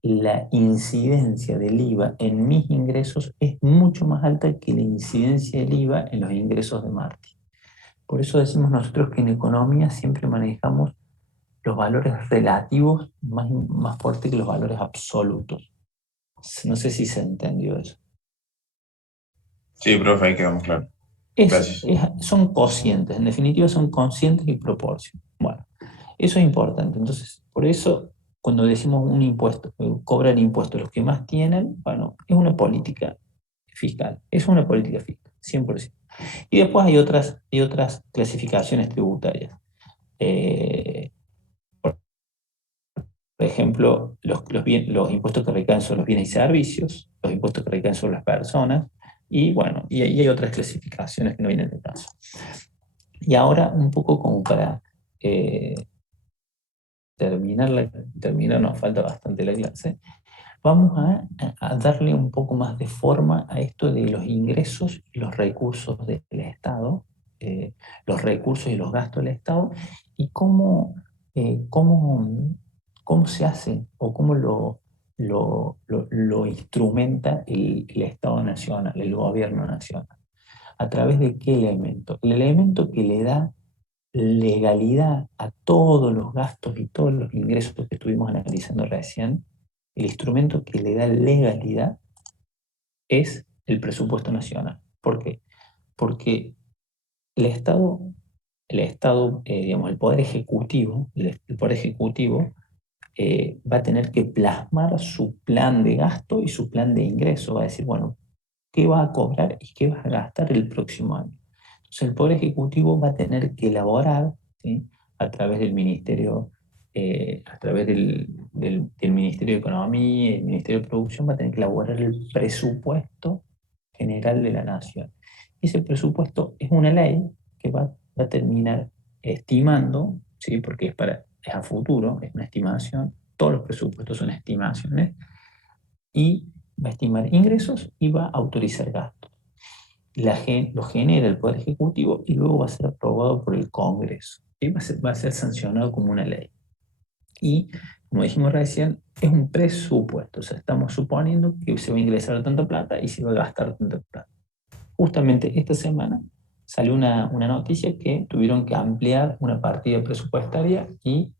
la incidencia del IVA en mis ingresos es mucho más alta que la incidencia del IVA en los ingresos de Martín. Por eso decimos nosotros que en economía siempre manejamos los valores relativos más fuertes que los valores absolutos. No sé si se entendió eso. Sí, profe, ahí quedamos claros. Gracias. Son cocientes, en definitiva son conscientes y proporción. Bueno, eso es importante. Entonces, por eso, cuando decimos un impuesto, cobrar impuestos los que más tienen, bueno, es una política fiscal. Es una política fiscal, 100%. Y después hay otras clasificaciones tributarias. Por ejemplo, los impuestos que recaen sobre los bienes y servicios, los impuestos que recaen sobre las personas, y bueno, y hay otras clasificaciones que no vienen de caso. Y ahora un poco como para terminar, nos falta bastante la clase, vamos a darle un poco más de forma a esto de los ingresos y los recursos del Estado, los recursos y los gastos del Estado, y cómo se hace o cómo lo instrumenta el Estado nacional, el gobierno nacional. ¿A través de qué elemento? El elemento que le da legalidad a todos los gastos y todos los ingresos que estuvimos analizando recién, el instrumento que le da legalidad es el presupuesto nacional. ¿Por qué? Porque el Estado, digamos, el Poder Ejecutivo, el Poder Ejecutivo va a tener que plasmar su plan de gasto y su plan de ingreso. Va a decir, bueno, ¿qué va a cobrar y qué va a gastar el próximo año? Entonces el Poder Ejecutivo va a tener que elaborar, ¿sí?, a través del Ministerio, a través del Ministerio de Economía y el Ministerio de Producción, va a tener que elaborar el presupuesto general de la Nación. Ese presupuesto es una ley que va a terminar estimando, ¿sí?, porque es a futuro, es una estimación, todos los presupuestos son estimaciones, y va a estimar ingresos y va a autorizar gastos. Lo genera el Poder Ejecutivo y luego va a ser aprobado por el Congreso. Y va a ser sancionado como una ley. Y, como dijimos recién, es un presupuesto. O sea, estamos suponiendo que se va a ingresar tanta plata y se va a gastar tanta plata. Justamente esta semana salió una noticia que tuvieron que ampliar una partida presupuestaria y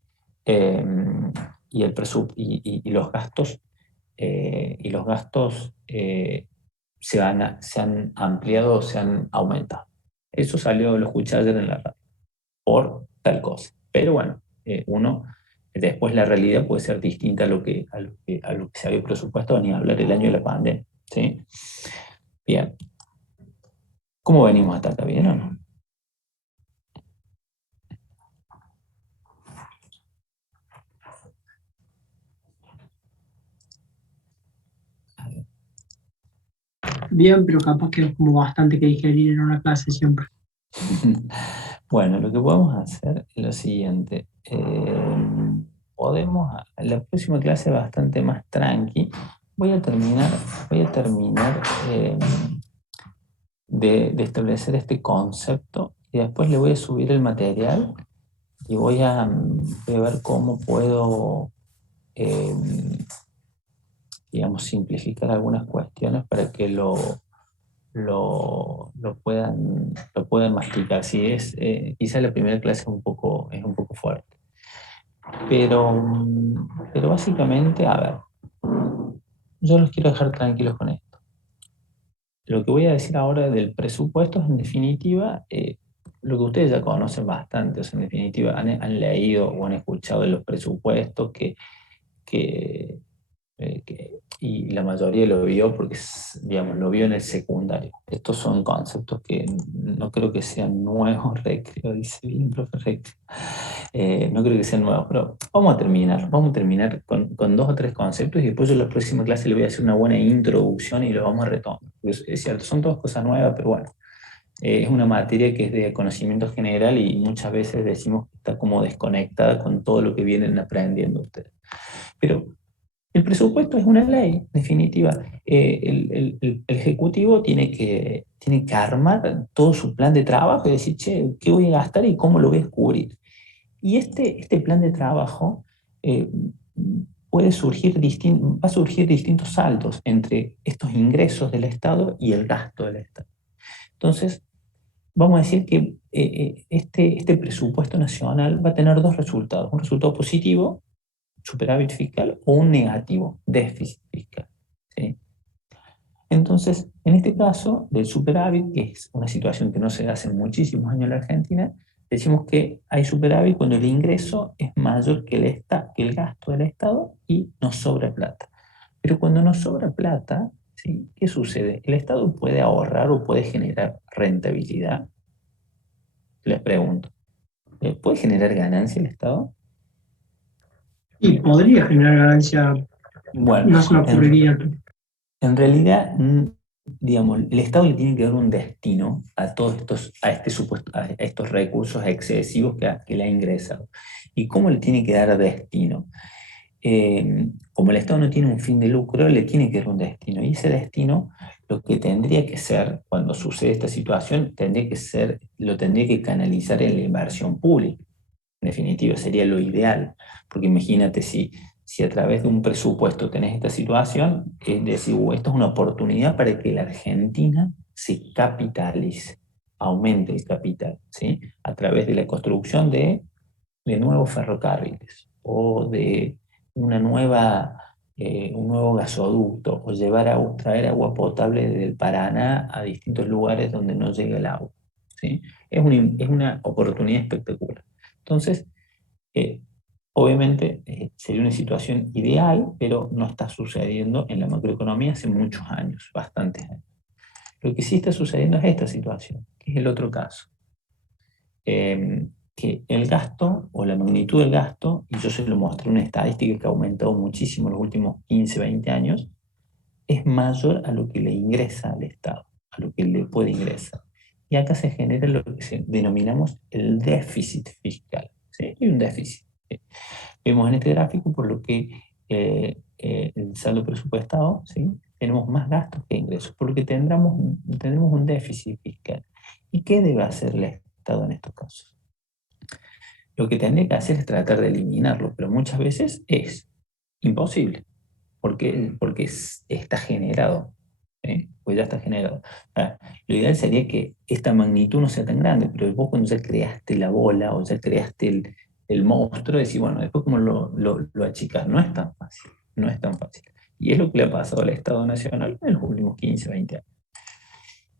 los gastos se han ampliado, se han aumentado. Eso salió, lo escuché ayer en la radio, por tal cosa. Pero bueno, después la realidad puede ser distinta a lo que se había presupuestado, ni hablar el año de la pandemia, ¿sí? Bien. ¿Cómo venimos hasta acá? ¿Bien o no? Bien, pero capaz que es como bastante que digerir en una clase siempre. Bueno, lo que podemos hacer es lo siguiente. La próxima clase bastante más tranqui. Voy a terminar de establecer este concepto y después le voy a subir el material y voy a ver cómo puedo, digamos, simplificar algunas cuestiones para que lo puedan masticar. Si es, quizá la primera clase es un poco fuerte. Pero básicamente, a ver, yo los quiero dejar tranquilos con esto. Lo que voy a decir ahora del presupuesto es, en definitiva, lo que ustedes ya conocen bastante. O sea, en definitiva, han leído o han escuchado de los presupuestos y la mayoría lo vio porque, digamos, lo vio en el secundario. Estos son conceptos que no creo que sean nuevos, Recreo, dice bien, profe Recreo. No creo que sean nuevos, pero vamos a terminar con 2 o 3 conceptos y después yo en la próxima clase le voy a hacer una buena introducción y lo vamos a retomar. Es cierto, son todas cosas nuevas, pero bueno, es una materia que es de conocimiento general y muchas veces decimos que está como desconectada con todo lo que vienen aprendiendo ustedes. Pero el presupuesto es una ley, en definitiva. El Ejecutivo tiene que armar todo su plan de trabajo y decir, che, ¿qué voy a gastar y cómo lo voy a cubrir? Y este plan de trabajo va a surgir distintos saltos entre estos ingresos del Estado y el gasto del Estado. Entonces, vamos a decir que este presupuesto nacional va a tener 2 resultados. Un resultado positivo, superávit fiscal, o un negativo, déficit fiscal, ¿sí? Entonces, en este caso del superávit, que es una situación que no se da hace muchísimos años en la Argentina, decimos que hay superávit cuando el ingreso es mayor que el gasto del Estado y nos sobra plata. Pero cuando nos sobra plata, ¿sí?, ¿qué sucede? ¿El Estado puede ahorrar o puede generar rentabilidad? Les pregunto. ¿Puede generar ganancia el Estado? Y podría generar ganancia, Bueno, no se me ocurriría. en realidad digamos, el Estado le tiene que dar un destino a todos a estos recursos excesivos que le ha ingresado. ¿Y cómo le tiene que dar destino? Como el Estado no tiene un fin de lucro, le tiene que dar un destino. Y ese destino, lo que tendría que ser, cuando sucede esta situación, lo tendría que canalizar en la inversión pública. En definitiva, sería lo ideal. Porque imagínate si a través de un presupuesto tenés esta situación, es decir, esto es una oportunidad para que la Argentina se capitalice, aumente el capital, ¿sí? A través de la construcción de nuevos ferrocarriles o de un nuevo gasoducto o traer agua potable desde el Paraná a distintos lugares donde no llega el agua, ¿sí? Es una oportunidad espectacular. Entonces, obviamente sería una situación ideal, pero no está sucediendo en la macroeconomía hace muchos años, bastantes años. Lo que sí está sucediendo es esta situación, que es el otro caso. Que el gasto o la magnitud del gasto, y yo se lo mostré una estadística que ha aumentado muchísimo en los últimos 15, 20 años, es mayor a lo que le ingresa al Estado, a lo que le puede ingresar. Y acá se genera lo que denominamos el déficit fiscal, ¿sí? Y un déficit. ¿Sí? Vemos en este gráfico por lo que el saldo presupuestado, ¿sí? Tenemos más gastos que ingresos, por lo que tendremos un déficit fiscal. ¿Y qué debe hacer el Estado en estos casos? Lo que tendría que hacer es tratar de eliminarlo, pero muchas veces es imposible, porque está generado, ¿sí? Pues ya está generado. Lo ideal sería que esta magnitud no sea tan grande, pero vos cuando ya creaste la bola o ya creaste el monstruo, decís, bueno, después cómo lo achicas, no es tan fácil, no es tan fácil. Y es lo que le ha pasado al Estado Nacional en los últimos 15, 20 años.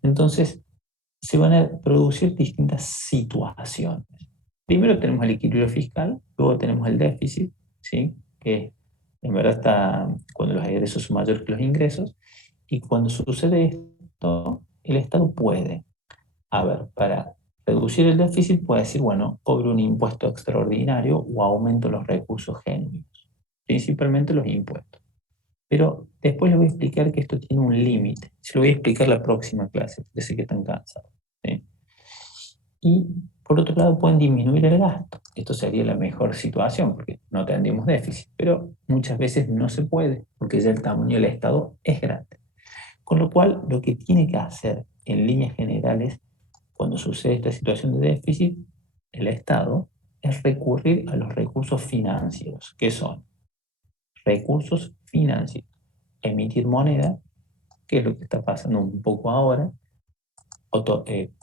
Entonces, se van a producir distintas situaciones. Primero tenemos el equilibrio fiscal, luego tenemos el déficit, ¿sí? Que en verdad está cuando los egresos son mayores que los ingresos, y cuando sucede esto, el Estado puede, para reducir el déficit puede decir, bueno, cobro un impuesto extraordinario o aumento los recursos genuinos, principalmente los impuestos. Pero después les voy a explicar que esto tiene un límite. Se lo voy a explicar la próxima clase, porque sé que están cansados, ¿sí? Y por otro lado pueden disminuir el gasto. Esto sería la mejor situación porque no tendríamos déficit, pero muchas veces no se puede porque ya el tamaño del Estado es grande. Con lo cual, lo que tiene que hacer en líneas generales cuando sucede esta situación de déficit, el Estado, es recurrir a los recursos financieros. ¿Qué son? Recursos financieros. Emitir moneda, que es lo que está pasando un poco ahora,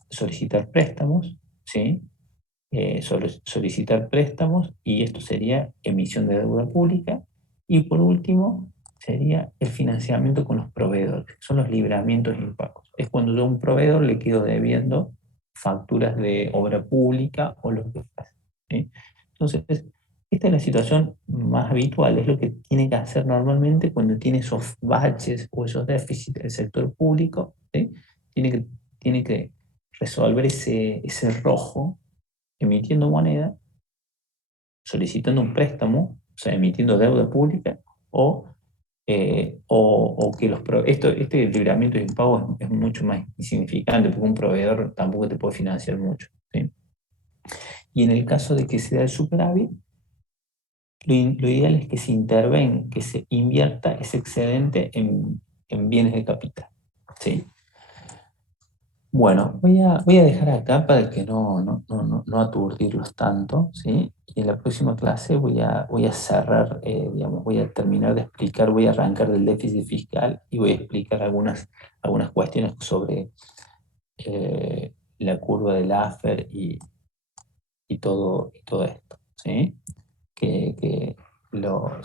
solicitar préstamos, ¿sí? Solicitar préstamos, y esto sería emisión de deuda pública, y por último sería el financiamiento con los proveedores, son los libramientos de impagos. Es cuando yo a un proveedor le quedo debiendo facturas de obra pública o lo que sea, ¿sí? Entonces, esta es la situación más habitual, es lo que tiene que hacer normalmente cuando tiene esos baches o esos déficits del sector público, ¿sí? Tiene que resolver ese rojo emitiendo moneda, solicitando un préstamo, o sea, emitiendo deuda pública, o que este libramiento de impago es mucho más insignificante, porque un proveedor tampoco te puede financiar mucho, ¿sí? Y en el caso de que se da el superávit, lo ideal es que se intervenga, que se invierta ese excedente en bienes de capital, ¿sí? Bueno, voy a dejar acá para que no aturdirlos tanto, ¿sí? Y en la próxima clase voy a cerrar, digamos, voy a terminar de explicar, voy a arrancar del déficit fiscal y voy a explicar algunas cuestiones sobre la curva del Laffer y todo esto, ¿sí? No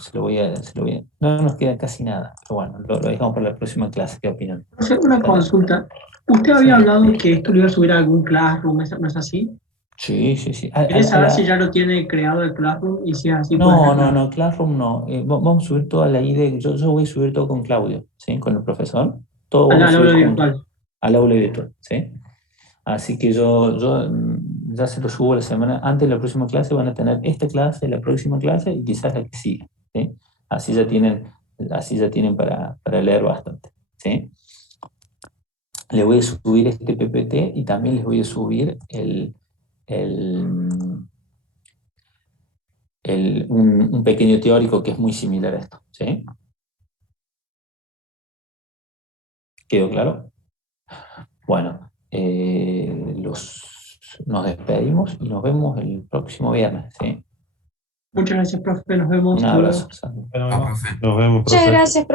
nos queda casi nada, pero bueno, lo dejamos para la próxima clase. ¿Qué opinan? Hacer una consulta. Usted había hablado que esto lo iba a subir a algún Classroom, ¿no es así? Sí. Quería saber si ya lo tiene creado el Classroom y si es así. No, Classroom no. Vamos a subir toda la IDE. Yo voy a subir todo con Claudio, ¿sí? Con el profesor. Todo al vamos a subir aula juntos. virtual. Al aula virtual, ¿sí? Así que yo ya se lo subo la semana. Antes de la próxima clase van a tener esta clase, la próxima clase y quizás la que sigue, ¿sí? Así ya tienen para leer bastante, ¿sí? le voy a subir este PPT y también les voy a subir un pequeño teórico que es muy similar a esto. ¿Sí? ¿Quedó claro? Bueno, nos despedimos y nos vemos el próximo viernes. ¿Sí? Muchas gracias, profe. Nos vemos. Un Hasta luego. abrazo. Salud. Ah, profe. Nos vemos, Muchas profe. gracias,